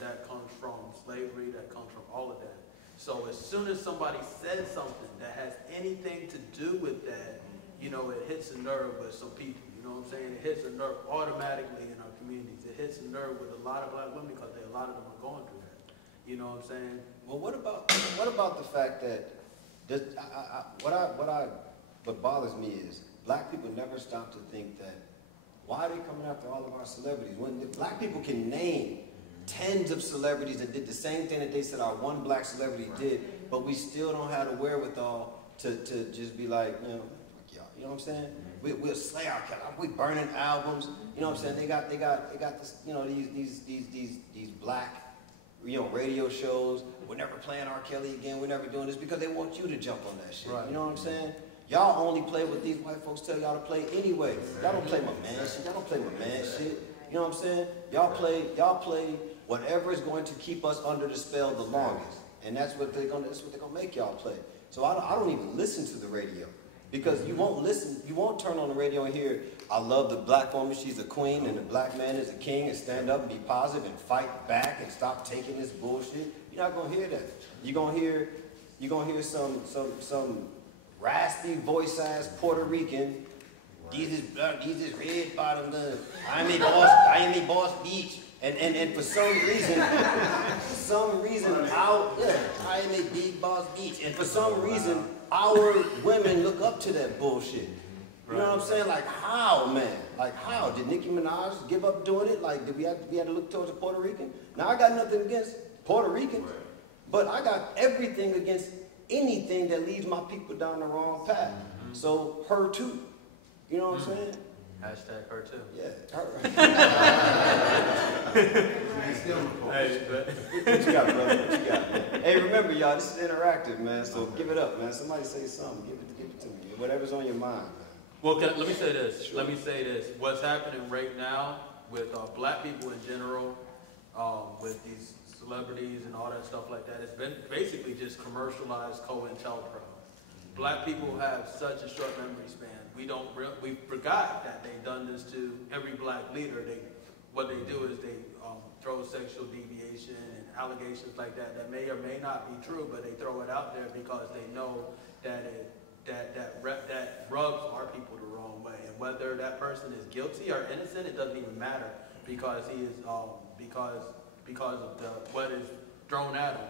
that comes from slavery, that comes from all of that. So as soon as somebody says something that has anything to do with that, it hits a nerve with some people. You know what I'm saying? It hits a nerve automatically in our communities. It hits a nerve with a lot of black women, because a lot of them are going through that. You know what I'm saying? Well, what about the fact that what bothers me is black people never stop to think that Why are they coming after all of our celebrities? When black people can name tens of celebrities that did the same thing that they said our one black celebrity did, but we still don't have the wherewithal to just be like, you know, fuck y'all. You know what I'm saying? We'll slay our Kelly. We burning albums. You know what I'm saying? They got this, you know, these black, you know, radio shows. We're never playing R. Kelly again. We're never doing this because they want you to jump on that shit. Right. You know what I'm saying? Y'all only play what these white folks tell y'all to play anyway. Y'all don't play my man shit. Y'all don't play my man shit. You know what I'm saying? Y'all play whatever is going to keep us under the spell the longest, and that's what they're gonna make y'all play. So I don't even listen to the radio because you won't listen. You won't turn on the radio and hear, I love the black woman, she's a queen, and the black man is a king, and stand up and be positive and fight back and stop taking this bullshit. You're not gonna hear that. You're gonna hear some raspy voice ass Puerto Rican. These is red bottom guns. I am a boss beach. And for some reason, I am a big boss beach. And for some reason, our women look up to that bullshit. You know what I'm saying? Like how, man? Like how? Did Nicki Minaj give up doing it? Like did we have to look towards a Puerto Rican? Now I got nothing against Puerto Ricans, but I got everything against anything that leads my people down the wrong path. So her too. You know what I'm saying? Hashtag her too. Yeah, her. What you got, brother? What you got, man? Hey, remember, y'all, this is interactive, man. So give it up, man. Somebody say something. Give it to me. Whatever's on your mind, man. Well, let me say this. Sure. Let me say this. What's happening right now with black people in general, with these celebrities and all that stuff like that, it's been basically just commercialized COINTELPRO. Black people have such a short memory span. We forgot that they've done this to every black leader. What they do is they throw sexual deviation and allegations like that may or may not be true, but they throw it out there because they know that that rubs our people the wrong way. And whether that person is guilty or innocent, it doesn't even matter because he is because of what is thrown at him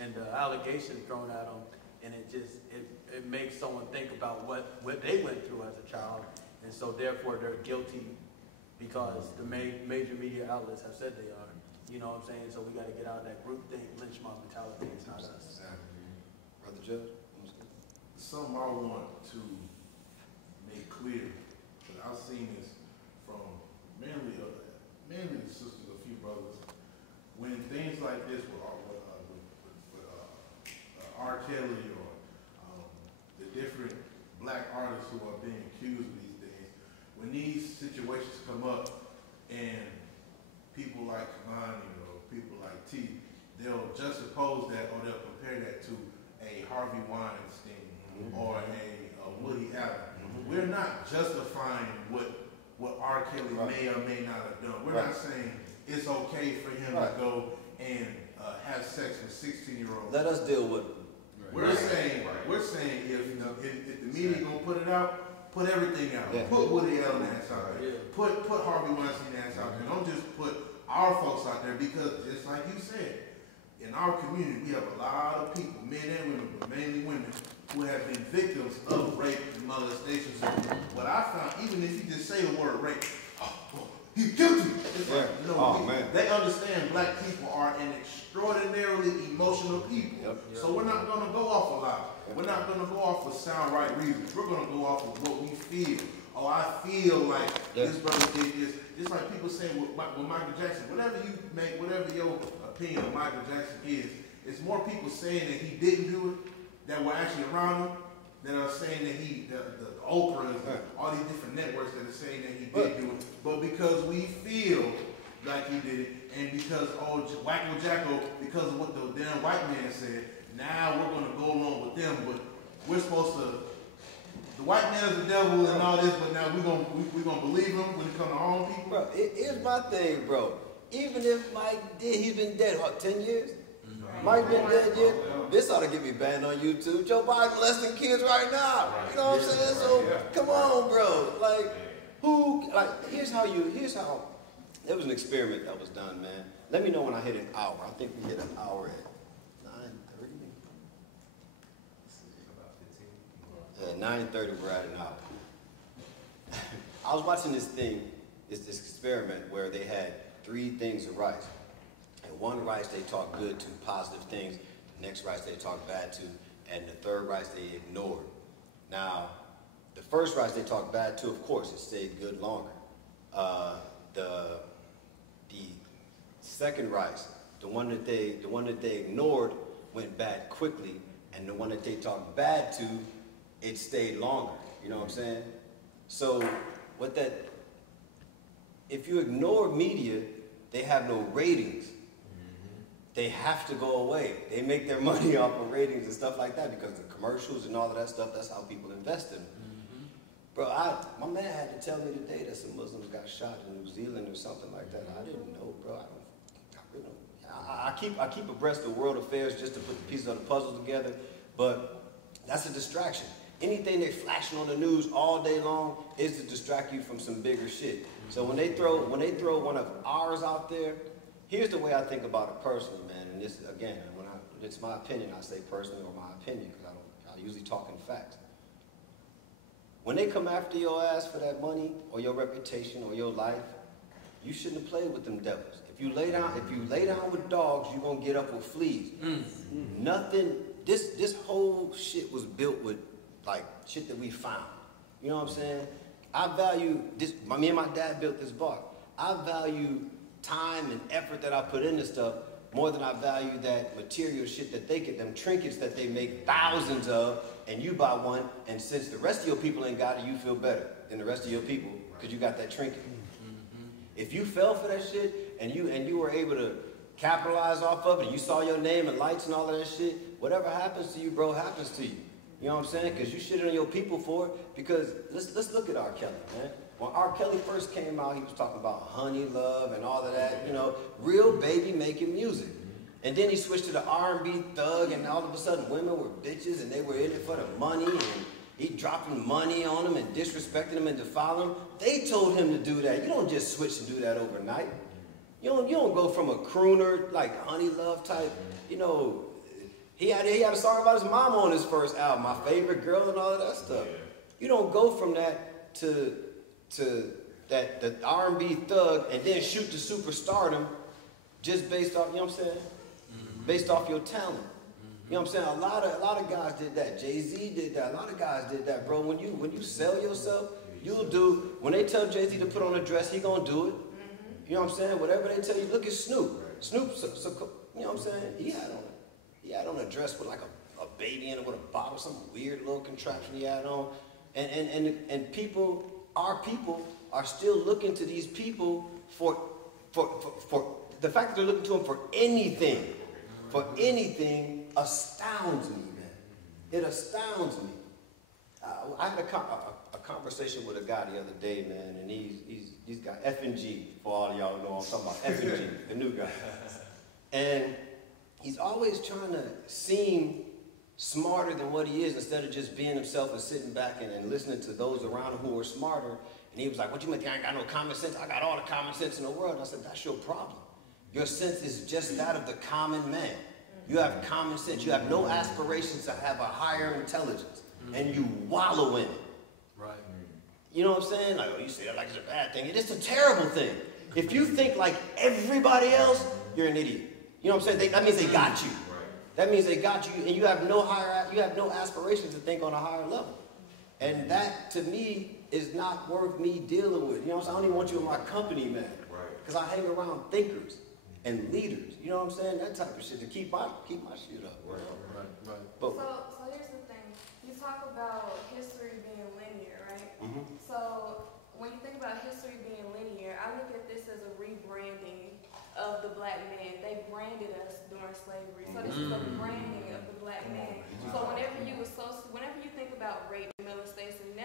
and the allegations thrown at him. And it makes someone think about what they went through as a child, and so therefore they're guilty because the major media outlets have said they are. You know what I'm saying? So we got to get out of that group think, lynch mob mentality. It's not us. Exactly. Brother Judge? Something I want to make clear, that I've seen this from mainly sisters, a few brothers, when things like this with R. Kelly or the different black artists who are being accused of these things, when these situations come up and people like Kimoni or people like T, they'll juxtapose that or they'll compare that to a Harvey Weinstein or a Woody Allen. We're not justifying what R. Kelly may or may not have done. We're not saying it's okay for him to go and have sex with 16-year-olds. Let us deal with it. We're saying if the media gonna put it out, put everything out. Yeah. Put Woody Allen ass out there. Yeah. Put Harvey Weinstein ass out there. Don't just put our folks out there because just like you said, in our community we have a lot of people, men and women, but mainly women, who have been victims of rape and molestation. So what I found, even if you just say the word rape, he's guilty. It's like, they understand black people are an extraordinarily emotional people. Yep. So we're not going to go off a lot. We're not going to go off with sound right reasons. We're going to go off of what we feel. Oh, I feel like this brother did this. Just like people saying with Michael Jackson, whatever you make, whatever your opinion of Michael Jackson is, it's more people saying that he didn't do it that were actually around him that are saying that the Oprahs, all these different networks that are saying that he did do it, but because we feel like he did it, and because Wacko Jacko, because of what the damn white man said, now we're going to go along with them, but we're supposed to, the white man is the devil and all this, but now we're gonna believe him when it comes to our own people. Bro, here's my thing, bro. Even if Mike did, he's been dead, what, 10 years? Mike been dead yet? This ought to get me banned on YouTube. Joe Biden molesting kids right now. You know what I'm saying? So come on, bro. Here's how, there was an experiment that was done, man. Let me know when I hit an hour. I think we hit an hour at 9:30. At 9:30, we're at an hour. I was watching this thing it's this experiment where they had 3 things of rice. And one rice they talked good to, positive things. The next rice they talked bad to. And the third rice they ignored. Now, the first rice they talked bad to, of course, it stayed good longer. The second rice, the one that they ignored, went bad quickly, and the one that they talked bad to, it stayed longer. You know what I'm saying? So, if you ignore media, they have no ratings. They have to go away. They make their money off of ratings and stuff like that because the commercials and all of that stuff, that's how people invest in them. Bro, my man had to tell me today that some Muslims got shot in New Zealand or something like that. I didn't know, bro. I keep abreast of world affairs just to put the pieces of the puzzle together, but that's a distraction. Anything they're flashing on the news all day long is to distract you from some bigger shit. So when they throw one of ours out there, here's the way I think about it personally, man. And this, again, it's my opinion. I say personally or my opinion because I usually talk in facts. When they come after your ass for that money or your reputation or your life, you shouldn't have played with them devils. If you lay down with dogs, you're gonna get up with fleas. Nothing. This whole shit was built with like shit that we found. You know what I'm saying? I value this. Me and my dad built this bar. I value time and effort that I put into stuff more than I value that material shit that they get, them trinkets that they make thousands of, and you buy one, and since the rest of your people ain't got it, you feel better than the rest of your people because you got that trinket. If you fell for that shit and you were able to capitalize off of it, and you saw your name and lights and all of that shit, whatever happens to you, bro, happens to you. You know what I'm saying? Because you shitted on your people for it. Because let's look at R. Kelly, man. When R. Kelly first came out, he was talking about honey love and all of that, you know, real baby making music. And then he switched to the R&B thug, and all of a sudden women were bitches and they were in it for the money, and he dropping money on them and disrespecting them and defiling them. They told him to do that. You don't just switch and do that overnight. You don't go from a crooner, like honey love type, you know. He had a song about his mama on his first album, My Favorite Girl and all of that stuff. You don't go from that to the R&B thug and then shoot to superstardom just based off, you know what I'm saying? Based off your talent. You know what I'm saying? A lot of guys did that. Jay-Z did that. A lot of guys did that, bro. When you sell yourself, you'll do. When they tell Jay-Z to put on a dress, he gonna do it. You know what I'm saying? Whatever they tell you. Look at Snoop. Snoop, you know what I'm saying? He had on a dress with like a baby in it with a bottle, some weird little contraption he had on. And people, our people, are still looking to these people for the fact that they're looking to them for anything astounds me, man. It astounds me. I had a conversation with a guy the other day, man, and he's got F&G, for all of y'all know what I'm talking about, F&G, the new guy. And he's always trying to seem smarter than what he is instead of just being himself and sitting back and listening to those around him who are smarter. And he was like, what you mean, I ain't got no common sense? I got all the common sense in the world. I said, that's your problem. Your sense is just that of the common man. You have common sense. You have no aspirations to have a higher intelligence. And you wallow in it. Right. You know what I'm saying? Like, oh, you say that like it's a bad thing. It is a terrible thing. If you think like everybody else, you're an idiot. You know what I'm saying? That means they got you. That means they got you, and you have no aspirations to think on a higher level. And that, to me, is not worth me dealing with. You know what I'm saying? I don't even want you in my company, man. Because I hang around thinkers and leaders. You know what I'm saying? That type of shit to keep my shit up. Right. So here's the thing. You talk about history being linear, right? So when you think about history being linear, I look at this as a rebranding of the black man. They branded us during slavery. So this is a branding of the black man. So whenever you think about rape and molestation, now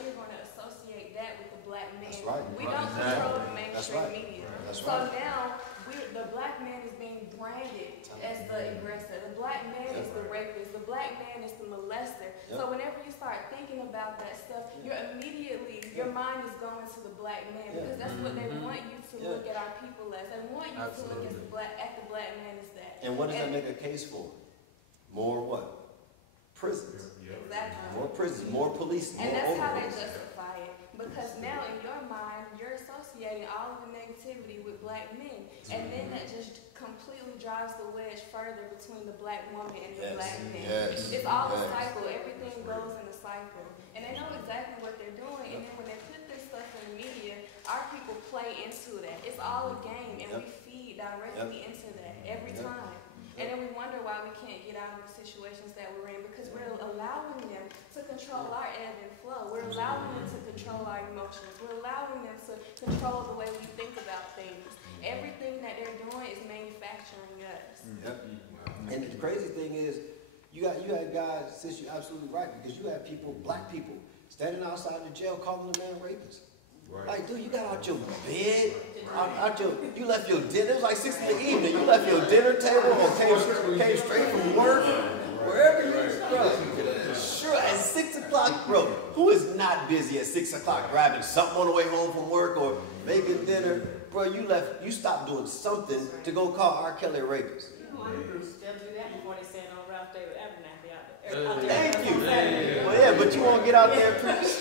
you're going to associate that with the black man. That's right. We don't control the mainstream media. That's so now the black man is being branded as the aggressor. The black man is the rapist. The black man is the molester. So whenever you start thinking about that stuff, your mind is going to the black man because that's what they want you to look at our people as. They want you to look at the black man as that. And what does that make a case for? More what? Prisons. Exactly. More prisons, more police, more and that's how they overloads. justify it. Because now in your mind, you're black men. And then that just completely drives the wedge further between the black woman and the black man. It's all a cycle. Everything goes in a cycle. And they know exactly what they're doing. And then when they put this stuff in the media, our people play into that. It's all a game, and we feed directly into that every time. And then we wonder why we can't get out of the situations that we're in, because we're allowing them to control our ebb and flow. We're allowing them to control our emotions. We're allowing them to control the way we think about things. Everything that they're doing is manufacturing us. And the crazy thing is, you had guys, sis, you're absolutely right, because you had people, black people, standing outside the jail calling the man rapist. Right. Like, dude, you got out your bed, you left your dinner, it was like 6 in the evening, you left your dinner table or came straight from work, wherever you was, bro. Sure, at 6 o'clock, bro, who is not busy at 6 o'clock grabbing something on the way home from work or making dinner? Bro, you stopped doing something to go call R. Kelly a rapist. They'll do that before they send on Ralph David Abernathy out there. Thank you. Well, yeah, but you won't get out there and preach.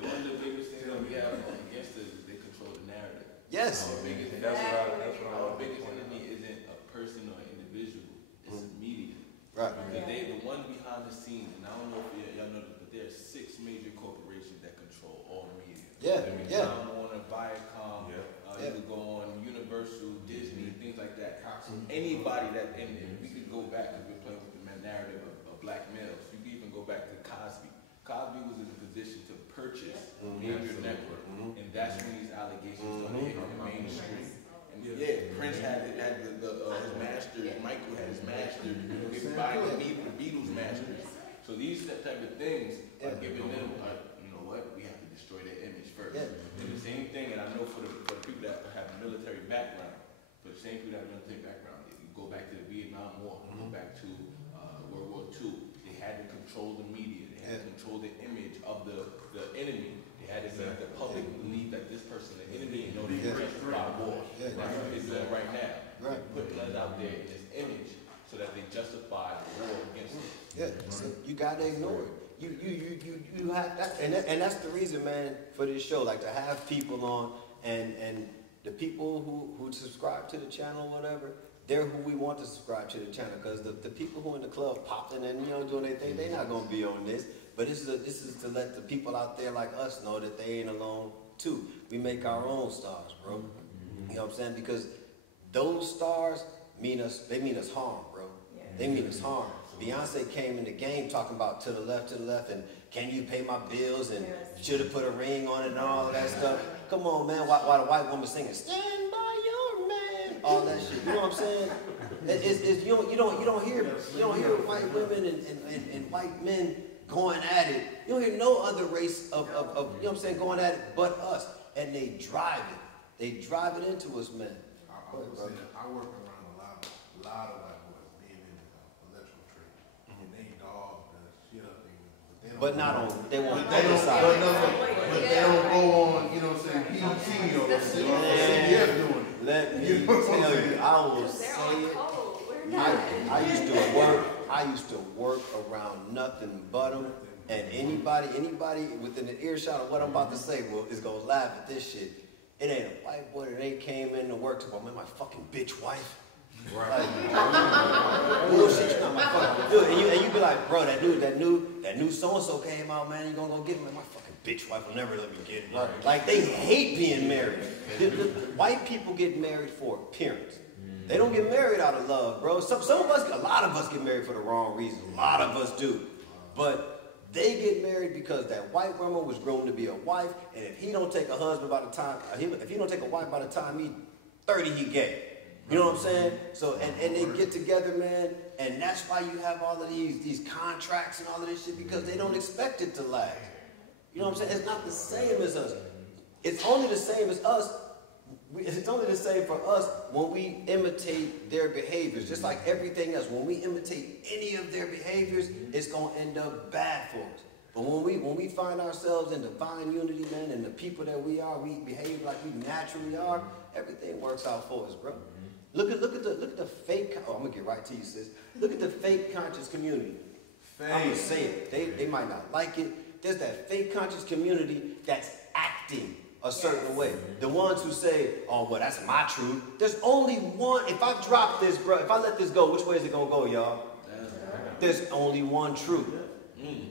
One of the biggest things that we have against us is they control the narrative. Yes. Our biggest enemy isn't a person or an individual. It's the media. Right. Because they the one behind the scenes, and I don't know if y'all know this, but there are 6 major corporations that control all media. Time Warner, Viacom, you could go on Universal, Disney, things like that. Anybody that, and we could go back, because we're playing with the narrative of black males. You could even go back to Cosby. Cosby was in a position to purchase major network, and that's when these allegations started hitting the mainstream. And Prince had his masters, Michael had his masters, everybody, the Beatles masters. So these type of things are giving them, you know what, we have to destroy their image first. And the same thing, and I know for the people that have a military background, for the same people that have a military background, you go back to the Vietnam War, go back to World War II, they had to control the media, they had to control the image of the enemy. They had to make the public believe that this person is an enemy and know they're justify war. That's what they're doing right now. They're putting us out there in this image so that they justify the war against us. So you gotta ignore it. You have that, and that's the reason, man, for this show, like to have people on, and the people who subscribe to the channel, whatever, they're who we want to subscribe to the channel, because the people who in the club popping and doing their thing, they're not gonna be on this. But this is to let the people out there like us know that they ain't alone too. We make our own stars, bro. You know what I'm saying? Because those stars mean us harm, bro. They mean us harm. Beyonce came in the game talking about to the left, and can you pay my bills, and should have put a ring on it and all of that stuff. Come on, man. Why the white woman singing "Stand by your man"? All that shit. You know what I'm saying? You don't hear white women and white men going at it. You don't hear no other race of you know what I'm saying, going at it but us. And they drive it. They drive it into us, man. I work around a lot of white boys being in the electrical trade. And they dog the shit up there. But not on, they won't But they don't go on, you know what I'm saying, PET or CBS doing it. Let me tell you, I will say it. I used to work around nothing but them, and anybody within the earshot of what I'm about to say is gonna laugh at this shit. It ain't a white boy that ain't came in to work to my fucking bitch wife. Right. Like, bullshit, you're not my fucking dude. And you be like, bro, that new so-and-so came out, man, you gonna go get him? My fucking bitch wife will never let me get him. Like, they hate being married. The white people get married for appearance. They don't get married out of love, bro. Some of us, a lot of us get married for the wrong reasons. A lot of us do. But they get married because that white woman was groomed to be a wife, and if he don't take a husband by the time, if he don't take a wife by the time he 30, he gay. You know what I'm saying? So, and they get together, man, and that's why you have all of these contracts and all of this shit, because they don't expect it to last. You know what I'm saying? It's not the same as us. It's only the same as us. It's only the same for us when we imitate their behaviors. Just like everything else, when we imitate any of their behaviors, it's gonna end up bad for us. But when we find ourselves in divine unity, man, and the people that we are, we behave like we naturally are, everything works out for us, bro. Look at the fake. Oh, I'm gonna get right to you, sis. Look at the fake conscious community. I'm gonna say it. They might not like it. There's that fake conscious community that's acting a certain way. The ones who say, oh, well, that's my truth. There's only one. If I drop this, bro, if I let this go, which way is it going to go, y'all? There's only one truth.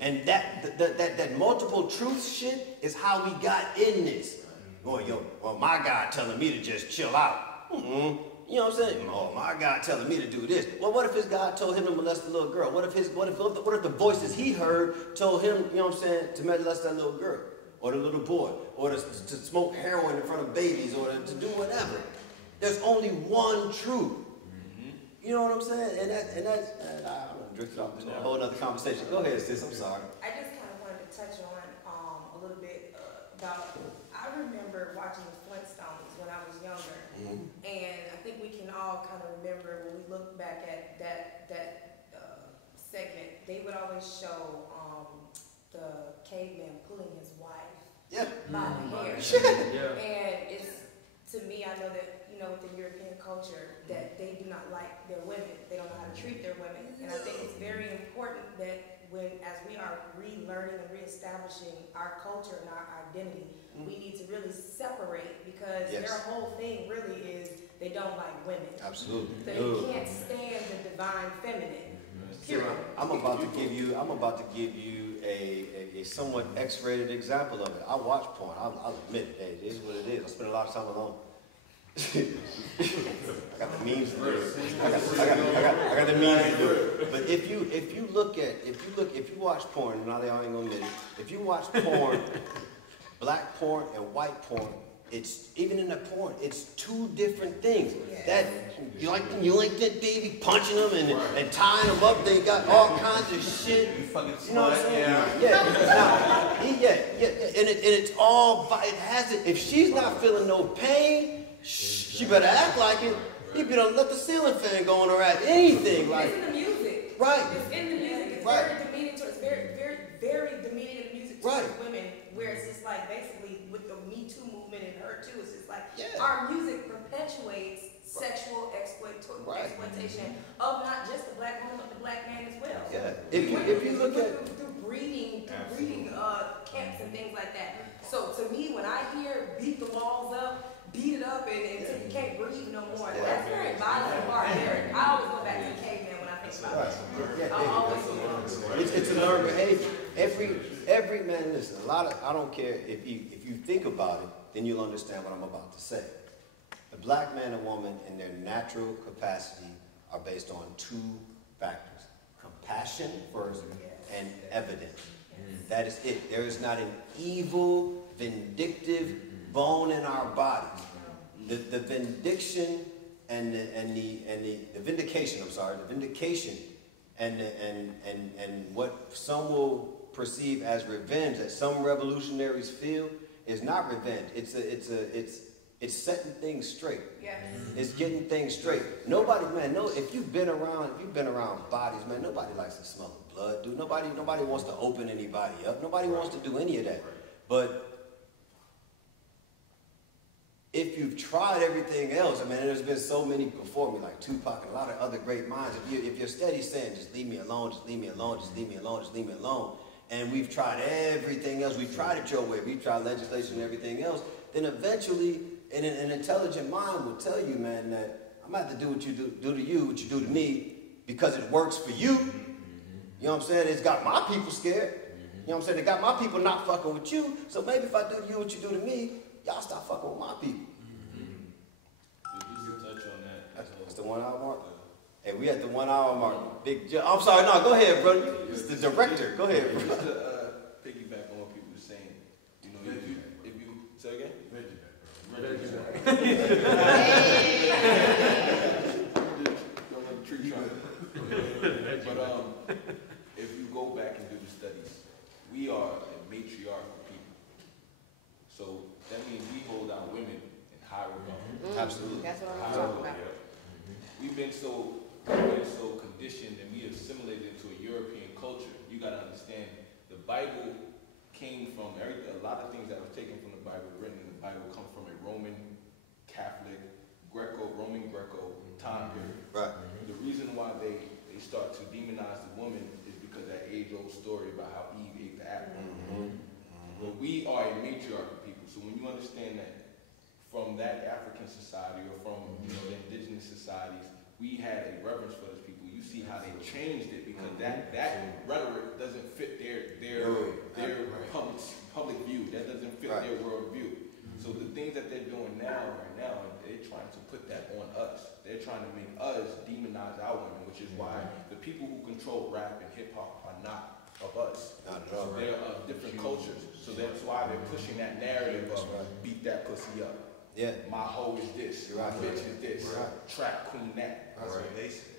And that multiple truth shit is how we got in this. Oh, well, my God telling me to just chill out. You know what I'm saying? Oh, my God telling me to do this. Well, what if his God told him to molest a little girl? What if the voices he heard told him, you know what I'm saying, to molest that little girl or the little boy or to smoke heroin in front of babies or to do whatever? There's only one truth. You know what I'm saying? And that's I'm gonna drift off into a whole other conversation. Go ahead, sis. I'm sorry. I just kind of wanted to touch on a little bit about. I remember watching the Flintstones when I was younger, and I think we can all kind of remember when we look back at that segment. They would always show the caveman pulling his wife by the hair, and it's, to me, I know that, you know, within European culture, that they do not like their women. They don't know how to treat their women. And I think it's very important that as we are relearning and reestablishing our culture and our identity, we need to really separate, because their whole thing really is they don't like women. Absolutely. So they can't stand the divine feminine. Period. I'm about to give you a somewhat X-rated example of it. I watch porn. I'll admit it. Hey, it is what it is. I spend a lot of time alone. I got the memes to do it. I got the memes to do it. But if you watch porn, now they all ain't gonna admit it. If you watch porn, black porn and white porn, it's even in the porn, it's two different things. That you like that baby punching them and tying them up. They got all kinds of shit. You know what I'm saying? Yeah. And it's all. It has it. If she's not feeling no pain, she better act like it. You better let the ceiling fan go on her act. Anything like. It's in the music. Right. It's in the music. It's very demeaning to. It's very demeaning in the music towards women, where it's just like basically with the Me Too movement and her too. It's just like our music perpetuates sexual exploitation of not just the black woman, but the black man as well. Yeah. If you look at through breeding camps and things like that. So to me, when I hear beat the walls up, beat it up, and until you can't breathe no more, that's very violent and barbaric. I always go back to the caveman when I think about it. It's a learned behavior. Every man, listen, I don't care if you think about it, then you'll understand what I'm about to say. The black man and woman in their natural capacity are based on two factors: compassion first and evidence. That is it. There is not an evil, vindictive bone in our bodies. The vindication and the vindication. I'm sorry, the vindication and what some will perceive as revenge, that some revolutionaries feel, is not revenge. It's setting things straight. It's getting things straight. Nobody, man, if you've been around bodies, man, nobody likes to smell the blood, dude. Nobody wants to open anybody up. Nobody wants to do any of that. But if you've tried everything else, I mean, there's been so many before me, like Tupac and a lot of other great minds. If you're steady saying, just leave me alone, just leave me alone, just leave me alone, just leave me alone, and we've tried everything else, we've tried it your way, we've tried legislation and everything else, then eventually an intelligent mind will tell you, man, that I'm going to have to do what you do to you, what you do to me, because it works for you. You know what I'm saying? It's got my people scared. You know what I'm saying? It got my people not fucking with you, so maybe if I do to you what you do to me, y'all stop fucking with my people. Touch on that. That's the 1 hour mark. Hey, we at the 1 hour mark. Big. I'm sorry. No, go ahead, brother. It's the director. Go ahead. Just to piggyback on what people were saying, you know, if you say again. But if you go back and do the studies, we are a matriarchal people. So that means we hold our women in high regard. Absolutely. That's what I'm talking about. We've been so conditioned and we assimilated into a European culture. You got to understand, the Bible came from a lot of things that were taken from the Bible, written in the Bible, come from a Roman Catholic, Roman Greco time period. Right. The reason why they start to demonize the woman is because that age-old story about how Eve ate the apple. But we are a matriarchal people. So when you you understand that from that African society or from the indigenous societies, we had a reverence for those people. You see how they changed it because that rhetoric doesn't fit their public view. That doesn't fit their world view. So the things that they're doing right now, they're trying to put that on us. They're trying to make us demonize our women, which is why the people who control rap and hip hop are not of us. They're of different cultures. So that's why they're pushing that narrative of beat that pussy up. Yeah. My hoe is this, my bitch is this, trap queen that.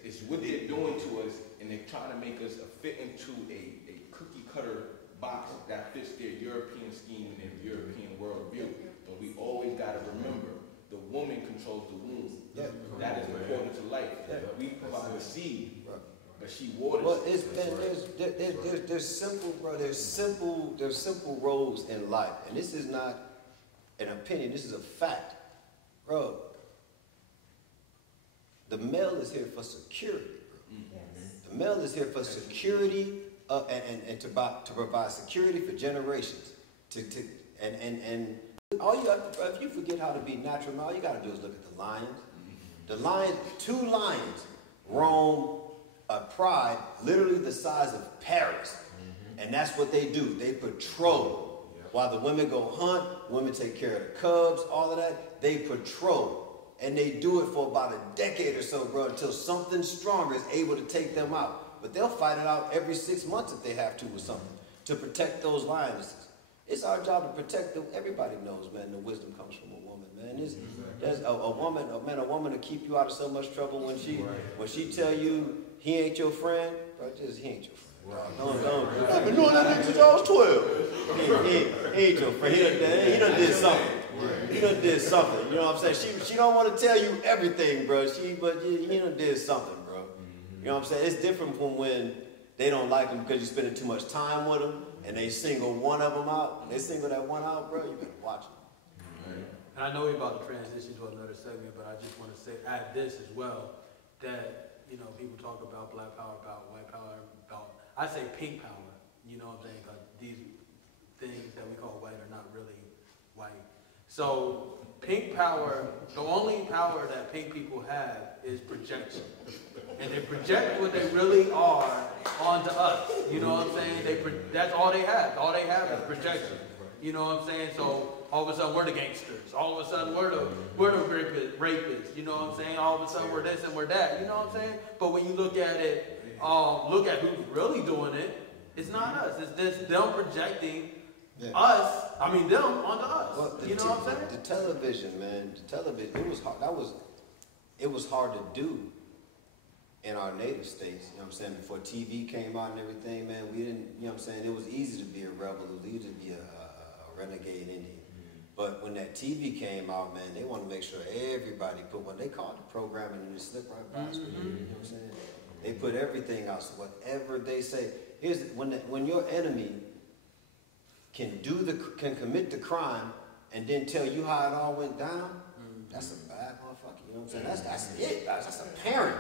It's what they're doing to us, and they're trying to make us fit into a cookie cutter box that fits their European scheme and their European worldview. But we always got to remember, the woman controls the womb. Yeah. That is important to life. Yeah. We provide the seed, but she waters. Well, there's simple, bro. There's simple roles in life, and this is not an opinion. This is a fact, bro. The male is here for security, bro. Yes. The male is here for security and to provide security for generations. And all you have to, bro, if you forget how to be natural, all you got to do is look at the lions. The lions, 2 lions roam a pride literally the size of Paris. And that's what they do. They patrol. While the women go hunt, women take care of the cubs, all of that, they patrol. And they do it for about a decade or so, bro, until something stronger is able to take them out. But they'll fight it out every 6 months if they have to or something, to protect those lionesses. It's our job to protect them. Everybody knows, man, the wisdom comes from a woman, man. There's a woman to keep you out of so much trouble when she tell you he ain't your friend, bro, just he ain't your friend. Don't. I've been doing that since I was 12. He ain't your friend. He done did something. He done did something. You know what I'm saying? She don't want to tell you everything, bro. But he done did something, bro. You know what I'm saying? It's different from when they don't like them because you're spending too much time with them and they single one of them out. They single that one out, bro. You better watch it. And I know we're about to transition to another segment, but I just want to add this as well, that, people talk about black power, about white power, about, I say pink power, you know what I'm saying, because these things that we call white are not really white. So pink power, the only power that pink people have is projection. And they project what they really are onto us. You know what I'm saying? That's all they have. All they have is projection. You know what I'm saying? So all of a sudden we're the gangsters. All of a sudden we're the rapists. You know what I'm saying? All of a sudden we're this and we're that. You know what I'm saying? But when you look at it, look at who's really doing it, it's not us. It's just them projecting them onto us. Well, you know what I'm saying? The television, man. The television. It was hard. It was hard to do in our native states. You know what I'm saying? Before TV came out and everything, man, we didn't. You know what I'm saying? It was easy to be a rebel. It was easy to be a renegade Indian. But when that TV came out, man, they want to make sure everybody put what they call the programming in the slip right past. You know what I'm saying? They put everything out. So whatever they say, when your enemy can commit the crime and then tell you how it all went down, that's a bad motherfucker. You know what I'm saying? That's it. That's a parent.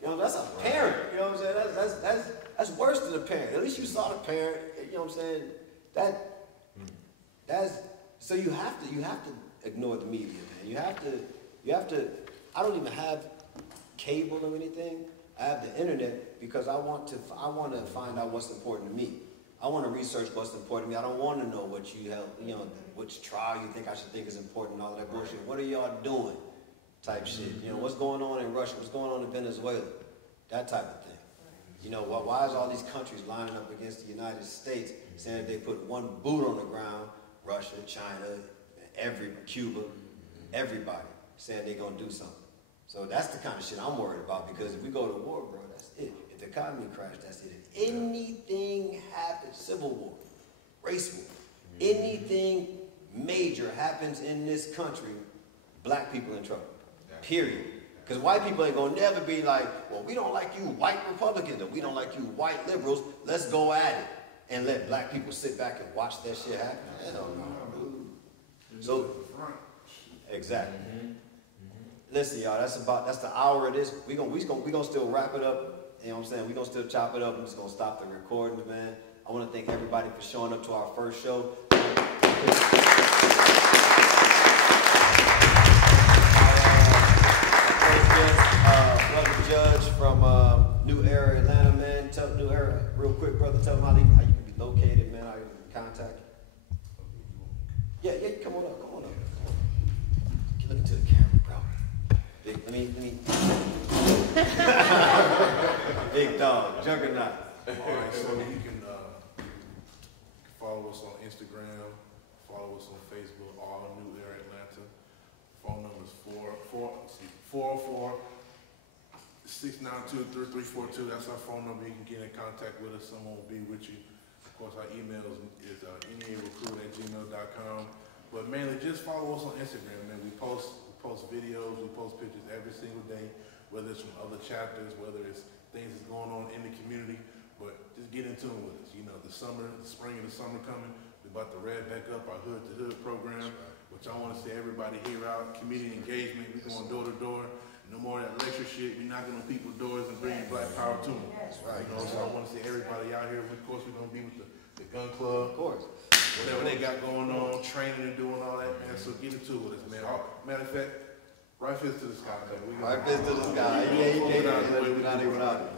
You know, that's a parent. You know what I'm saying? That's worse than a parent. At least you saw the parent. You know what I'm saying? So you have to ignore the media, man. You have to. I don't even have cable or anything. I have the internet because I want to find out what's important to me. I want to research what's important to me. I don't want to know what you have, which trial you think I should think is important and all that bullshit. What are y'all doing? Type shit. What's going on in Russia? What's going on in Venezuela? That type of thing. Why is all these countries lining up against the United States saying that they put one boot on the ground? Russia, China, Cuba, everybody saying they're going to do something. So that's the kind of shit I'm worried about, because if we go to war, bro, that's it. If the economy crashes, that's it. If anything happens, civil war, race war, anything major happens in this country, black people in trouble, period. Because white people ain't going to never be like, well, we don't like you white Republicans, or we don't like you white liberals, let's go at it. And let black people sit back and watch that shit happen. Hell no. So, exactly. Listen, y'all, that's the hour of this. We gonna still wrap it up. You know what I'm saying? We gonna still chop it up. I'm just gonna stop the recording, man. I want to thank everybody for showing up to our first show. Brother Judge from New Era, Atlanta, man. Tell New Era, real quick, brother. Tell them how you can be located, man. How you can contact you. Yeah, come on up, come on up. Keep looking to the camera, bro. Big, let me. Big dog, juggernaut. All right, so you can follow us on Instagram, follow us on Facebook, all New Era Atlanta. Phone number is 404-692-3342. That's our phone number. You can get in contact with us. Someone will be with you. Of course, our email is nearecruit@gmail.com. But mainly, just follow us on Instagram, man. We post videos, we post pictures every single day, whether it's from other chapters, whether it's things that's going on in the community. But just get in tune with us. You know, the spring and the summer coming. We're about to rev back up our Hood to Hood program, which I want to see everybody here out. Community engagement. We're going door to door. No more of that lecture shit. We're knocking on people's doors and bringing black power to them. That's right. You know, so I want to see everybody out here. Of course, we're going to be with the gun club. Of course. Whatever they got going on, training and doing all that, man. So get into it with us, man. Matter of fact, right fist to the sky, man. Right fist to the sky. Yeah, you can't do without it.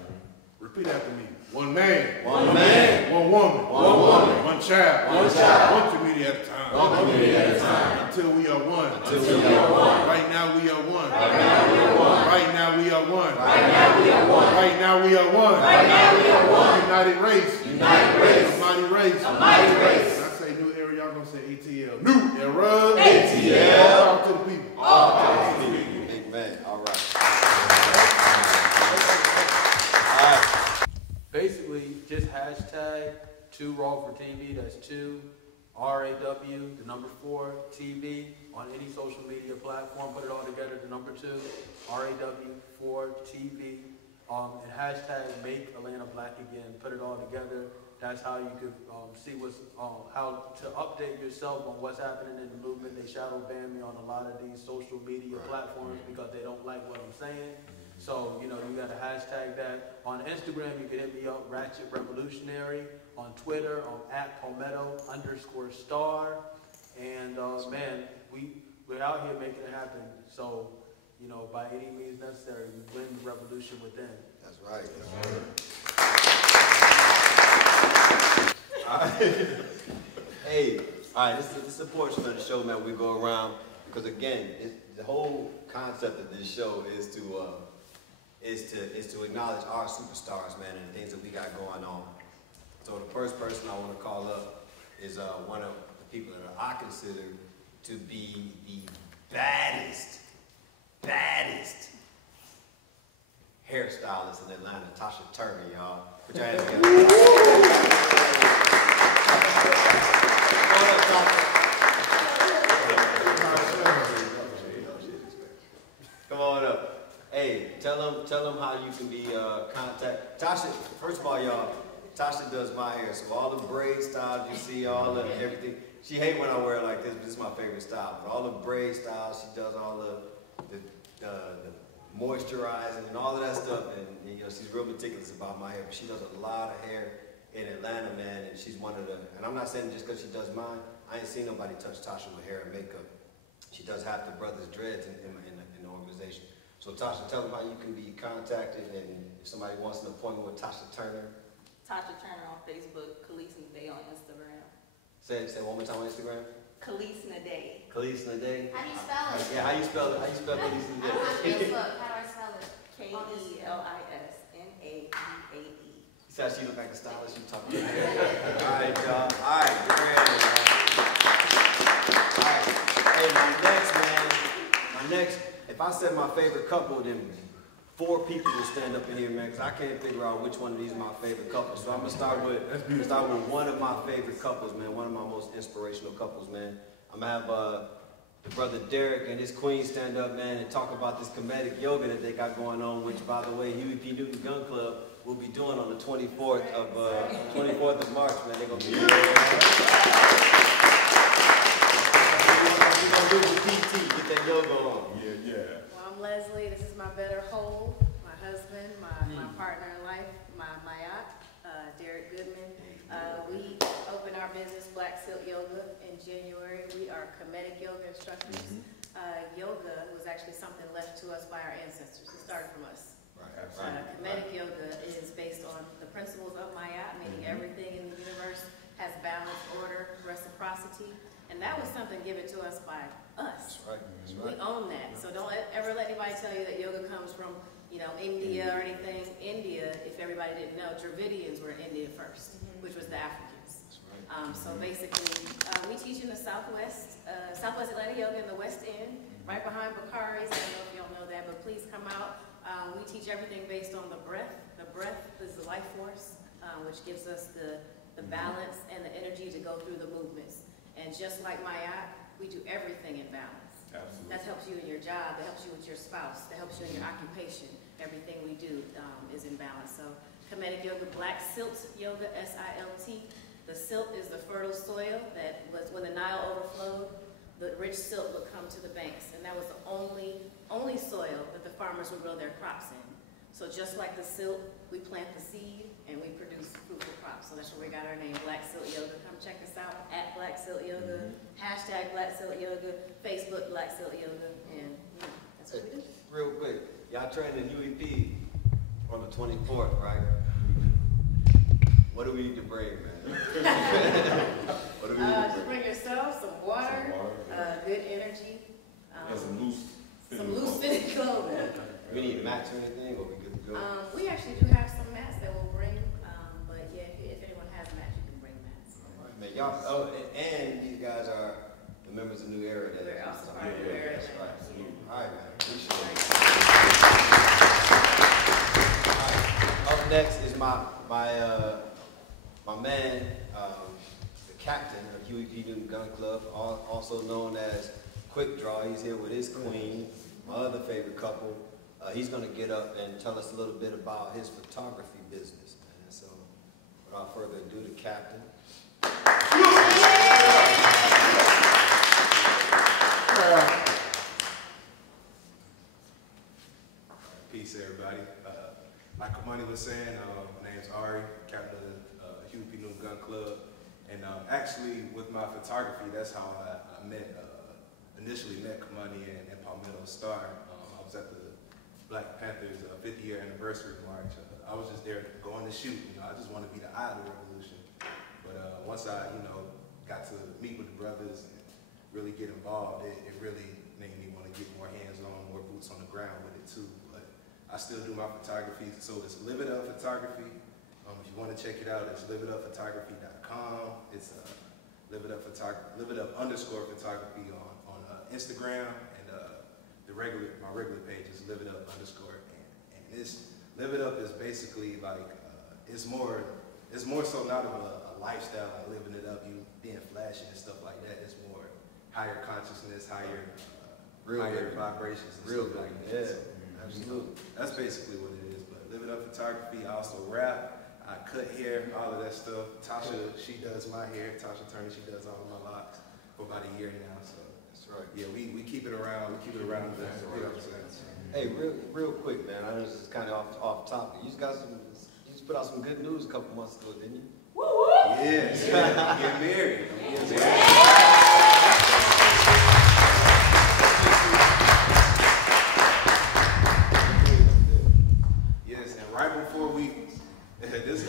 Repeat after me. One man. One man. One woman. One woman. One child. One child. One community at a time. One community at a time. Until we are one. Until we are one. Right now we are one. Right now we are one. Right now we are one. Right now we are one. Right now we are one. Right now we are one. United race. United race. A mighty race. A mighty race. When I say New Era, y'all gonna say ATL. New Era. ATL. Talk to the people. All to the people. Amen. All right. All right. Basically, just hashtag 2RAW4TV, that's 2 RAW, the number 4 TV on any social media platform. Put it all together, the number 2 RAW4 TV, and hashtag Make Atlanta Black Again. Put it all together. That's how you could see what's how to update yourself on what's happening in the movement. They shadow ban me on a lot of these social media platforms because they don't like what I'm saying. So, you know, you got to hashtag that. On Instagram, you can hit me up, Ratchet Revolutionary. On Twitter, @palmetto_star. And, man, we're out here making it happen. So, you know, by any means necessary, we win the revolution within. That's right. All right. Hey, all right, this is a portion of the show, man. We go around because, again, the whole concept of this show is to acknowledge our superstars, man, and the things that we got going on. So the first person I want to call up is one of the people that I consider to be the baddest hairstylist in Atlanta, Tasha Turner, y'all. Put your hands together. Come on up. Hey, tell them how you can be contact. Tasha, first of all, y'all, Tasha does my hair, so all the braid styles you see, all the everything. She hate when I wear it like this, but this is my favorite style. But all the braid styles, she does all the moisturizing and all of that stuff, and you know she's real meticulous about my hair. But she does a lot of hair in Atlanta, man, and she's one of the. And I'm not saying just because she does mine. I ain't seen nobody touch Tasha with hair and makeup. She does half the brothers' dreads in the organization. So Tasha, tell them how you can be contacted, and if somebody wants an appointment with Tasha Turner. Tasha Turner on Facebook, Khalees Naday on Instagram. Say it one more time on Instagram. Khalees Naday. Khalees Naday. How do you spell it? Yeah, how you spell it? How you spell Khalees I Naday? don't have Facebook. How do I spell it? KELISNADAE. See how she look like a stylist? You talking to her. All right, y'all. All right, get ready, man. All right. Hey, my next, if I said my favorite couple, then 4 people will stand up in here, man, because I can't figure out which one of these is my favorite couples. So I'm going to start with one of my favorite couples, man, one of my most inspirational couples, man. I'm going to have the brother Derek and his queen stand up, man, and talk about this comedic yoga that they got going on, which, by the way, Huey P. Newton Gun Club will be doing on the 24th of March, man. They're going to be doing We're going to do the PT, get that yoga on. Yeah. Well, I'm Leslie. This is my better whole, my husband, my partner in life, my Mayat, Derek Goodman. We opened our our business, Black Silk Yoga, in January. We are comedic yoga instructors. Yoga was actually something left to us by our ancestors. It started from us. Comedic yoga is based on the principles of Maya, meaning everything in the universe has balance, order, reciprocity. And that was something given to us by us. That's right. We own that. So don't ever let anybody tell you that yoga comes from, you know, India or anything. India, if everybody didn't know, Dravidians were in India first, which was the Africans. So basically, we teach in the Southwest Atlanta Yoga in the West End, right behind Bakari's. I don't know if y'all know that, but please come out. We teach everything based on the breath. The breath is the life force, which gives us the balance and the energy to go through the movements. And just like Maya, we do everything in balance. Absolutely. That helps you in your job, that helps you with your spouse, that helps you in your occupation. Everything we do is in balance. So comedic yoga, Black Silt Yoga, S-I-L-T. The silt is the fertile soil that was, when the Nile overflowed, the rich silt would come to the banks. And that was the only soil that the farmers would grow their crops in. So just like the silt, we plant the seed and we produce fruitful crops. So that's where we got our name, Black Silt Yoga. Come check us out at Black Silt Yoga, hashtag Black Silt Yoga, Facebook Black Silt Yoga, and that's what we do. Real quick, y'all training UEP on the 24th, right? What do we need to bring, man? What do we need to Just bring yourself some water, good energy, And some loose fitting clothing. We need mats or anything, or we good to go? We actually do have some mats that we'll bring, but yeah, if anyone has mats, you can bring mats. All right, man. Y'all, and these guys are the members of New Era. They're also part of New Era. That's right. All right, man. Appreciate it. All right. Up next is my man, the captain of UEP Newton Gun Club, also known as Quick Draw. He's here with his queen, my other favorite couple. He's going to get up and tell us a little bit about his photography business, man. So, without further ado, the captain. Peace, everybody. Like Kimoni was saying, my name's Ari, captain of the UEP Newton Gun Club. And actually, with my photography, that's how I initially met Kimoni and Palmetto Star. I was at the Black Panthers 50-year anniversary march. I was just there going to shoot. You know, I just wanted to be the eye of the revolution. But once I, got to meet with the brothers and really get involved, it really made me want to get more hands-on, more boots on the ground with it too. But I still do my photography, so it's Live It Up Photography. If you want to check it out, it's liveitup.photography.com. It's Live It Up _photography on Instagram, and my regular page is Live It Up _. And this Live It Up is basically like it's more so not of a lifestyle, like living it up, you being flashy and stuff like that. It's more higher consciousness, higher vibrations, and Real stuff like good. that. Yeah, So, absolutely. That's basically what it is. But Live It Up Photography, I also rap, I cut hair, all of that stuff. Tasha, she does my hair. Tasha Turner, she does all of my locks for about a year now. So That's right. yeah, we keep it around. We keep it around. You know what I'm saying? Hey, real quick, man. I know this is kind of off topic. You just put out some good news a couple months ago, didn't you? Yes, I'm getting married. Yes, and right before this is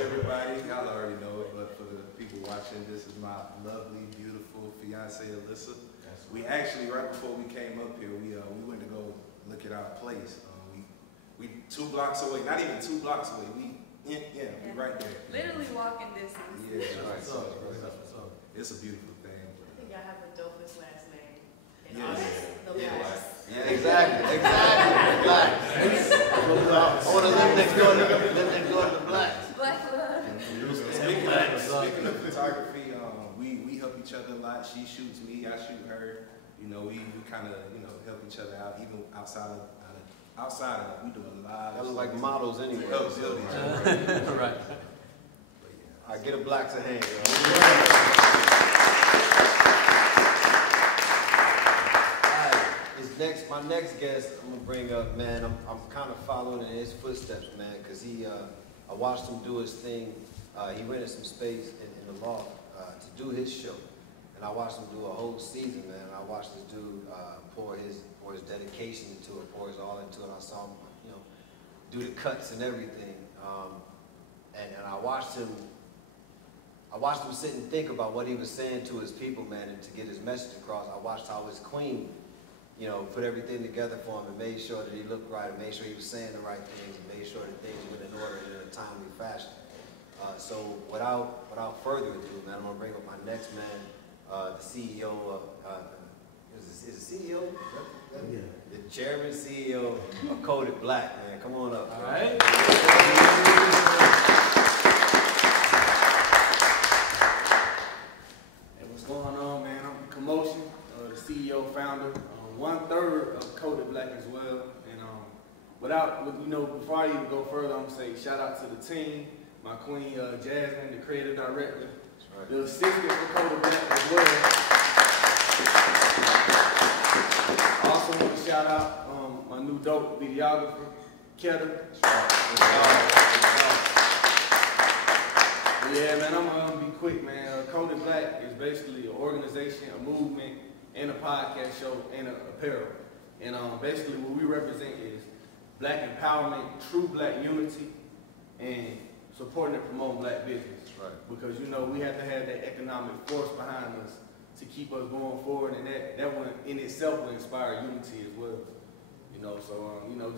everybody, y'all already know it, but for the people watching, this is my lovely, beautiful fiance, Alyssa. We actually, right before we came up here, we went to go look at our place. We 2 blocks away, not even 2 blocks away. We right there. Literally walking distance. Yeah, right. So, It's a beautiful thing. I think y'all have the dopest last name. Yes. The last. Yeah, exactly. Black. I want to live next door to the Blacks. Black love. Speaking of photography, we help each other a lot. She shoots me, I shoot her. We kind of help each other out, even outside of we do a lot. That look like models anyway. Help build each other. Right. All right, get a Blacks a hand. All right, my next guest, I'm gonna bring up, man. I'm kind of following in his footsteps, man, because I watched him do his thing. He rented some space in the loft to do his show. And I watched him do a whole season, man. I watched this dude pour his dedication into it, pour his all into it. I saw him, do the cuts and everything. And I watched him sit and think about what he was saying to his people, man, and to get his message across. I watched how his queen, put everything together for him and made sure that he looked right and made sure he was saying the right things and made sure that things went in order and in a timely fashion. So without further ado, man, I'm gonna bring up my next man, the CEO of, is it CEO? Yeah. The chairman, CEO of Coded Black, man. Come on up. All right. Hey, what's going on, man? I'm Kimoni, the CEO, founder, 1/3 of Coded Black as well. And before I even go further, I'm gonna say shout out to the team, my queen Jasmine, the creative director, the assistant for Coded Black as well. I also want to shout out my new dope videographer, Ketta. Yeah, man, I'm gonna be quick, man. Coded Black is basically an organization, a movement, and a podcast show, and an apparel. And basically what we represent is Black empowerment, true Black unity, and supporting and promoting Black business. Right. Because we have to have that economic force behind us to keep us going forward, and that one in itself will inspire unity as well.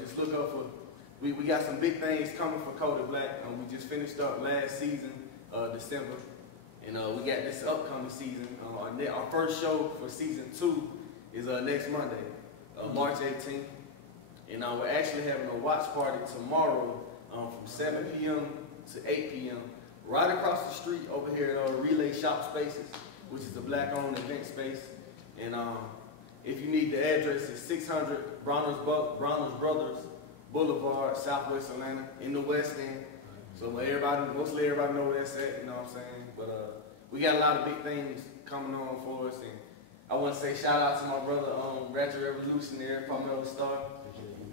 Just look up for, we got some big things coming for Coded Black. We just finished up last season, December, and we got this upcoming season. Our first show for season 2 is next Monday, March 18th, and we're actually having a watch party tomorrow from 7 p.m. to 8 p.m. right across the street over here at Relay Shop Spaces, which is a Black-owned event space. And if you need the address, it's 600 Bronner's Brothers Boulevard, Southwest Atlanta, in the West End. So mostly everybody know where that's at, you know what I'm saying? But we got a lot of big things coming on for us, and I want to say shout out to my brother, Ratchet Revolutionary, Palmetto Star.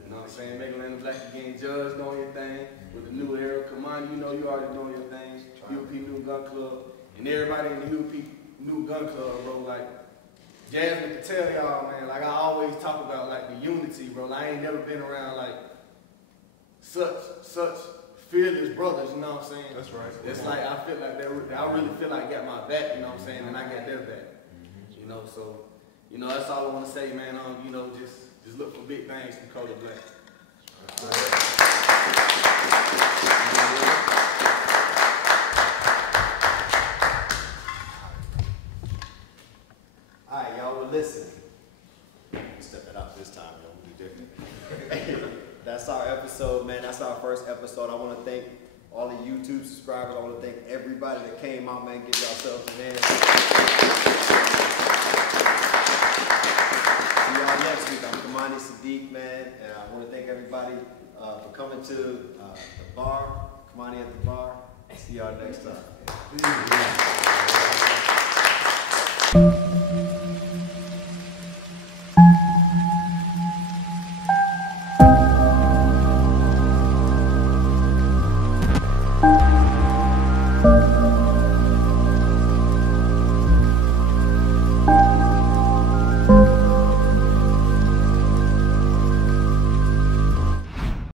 You know what I'm saying? Make Atlanta Black again, Judge doing your thing with the new era. Kimoni, you already doing your thing. UP New Gun Club, and everybody in the UP New Gun Club, bro. Like Jasmine can tell y'all, man. Like I always talk about, like the unity, bro. I ain't never been around like such fearless brothers. You know what I'm saying? That's right. It's like I feel like I really feel like I got my back. You know what I'm saying? And I got their back. So that's all I want to say, man. Just look for big things from Coded Black. All right, y'all were listening. Step it up this time, y'all. We'll do different. That's our episode, man. That's our first episode. I want to thank all the YouTube subscribers. I want to thank everybody that came out, man. Give yourselves a hand. See y'all next week. I'm Kimoni Sadiq, man, and I want to thank everybody for coming to the bar. Kimoni at the bar. See y'all next time.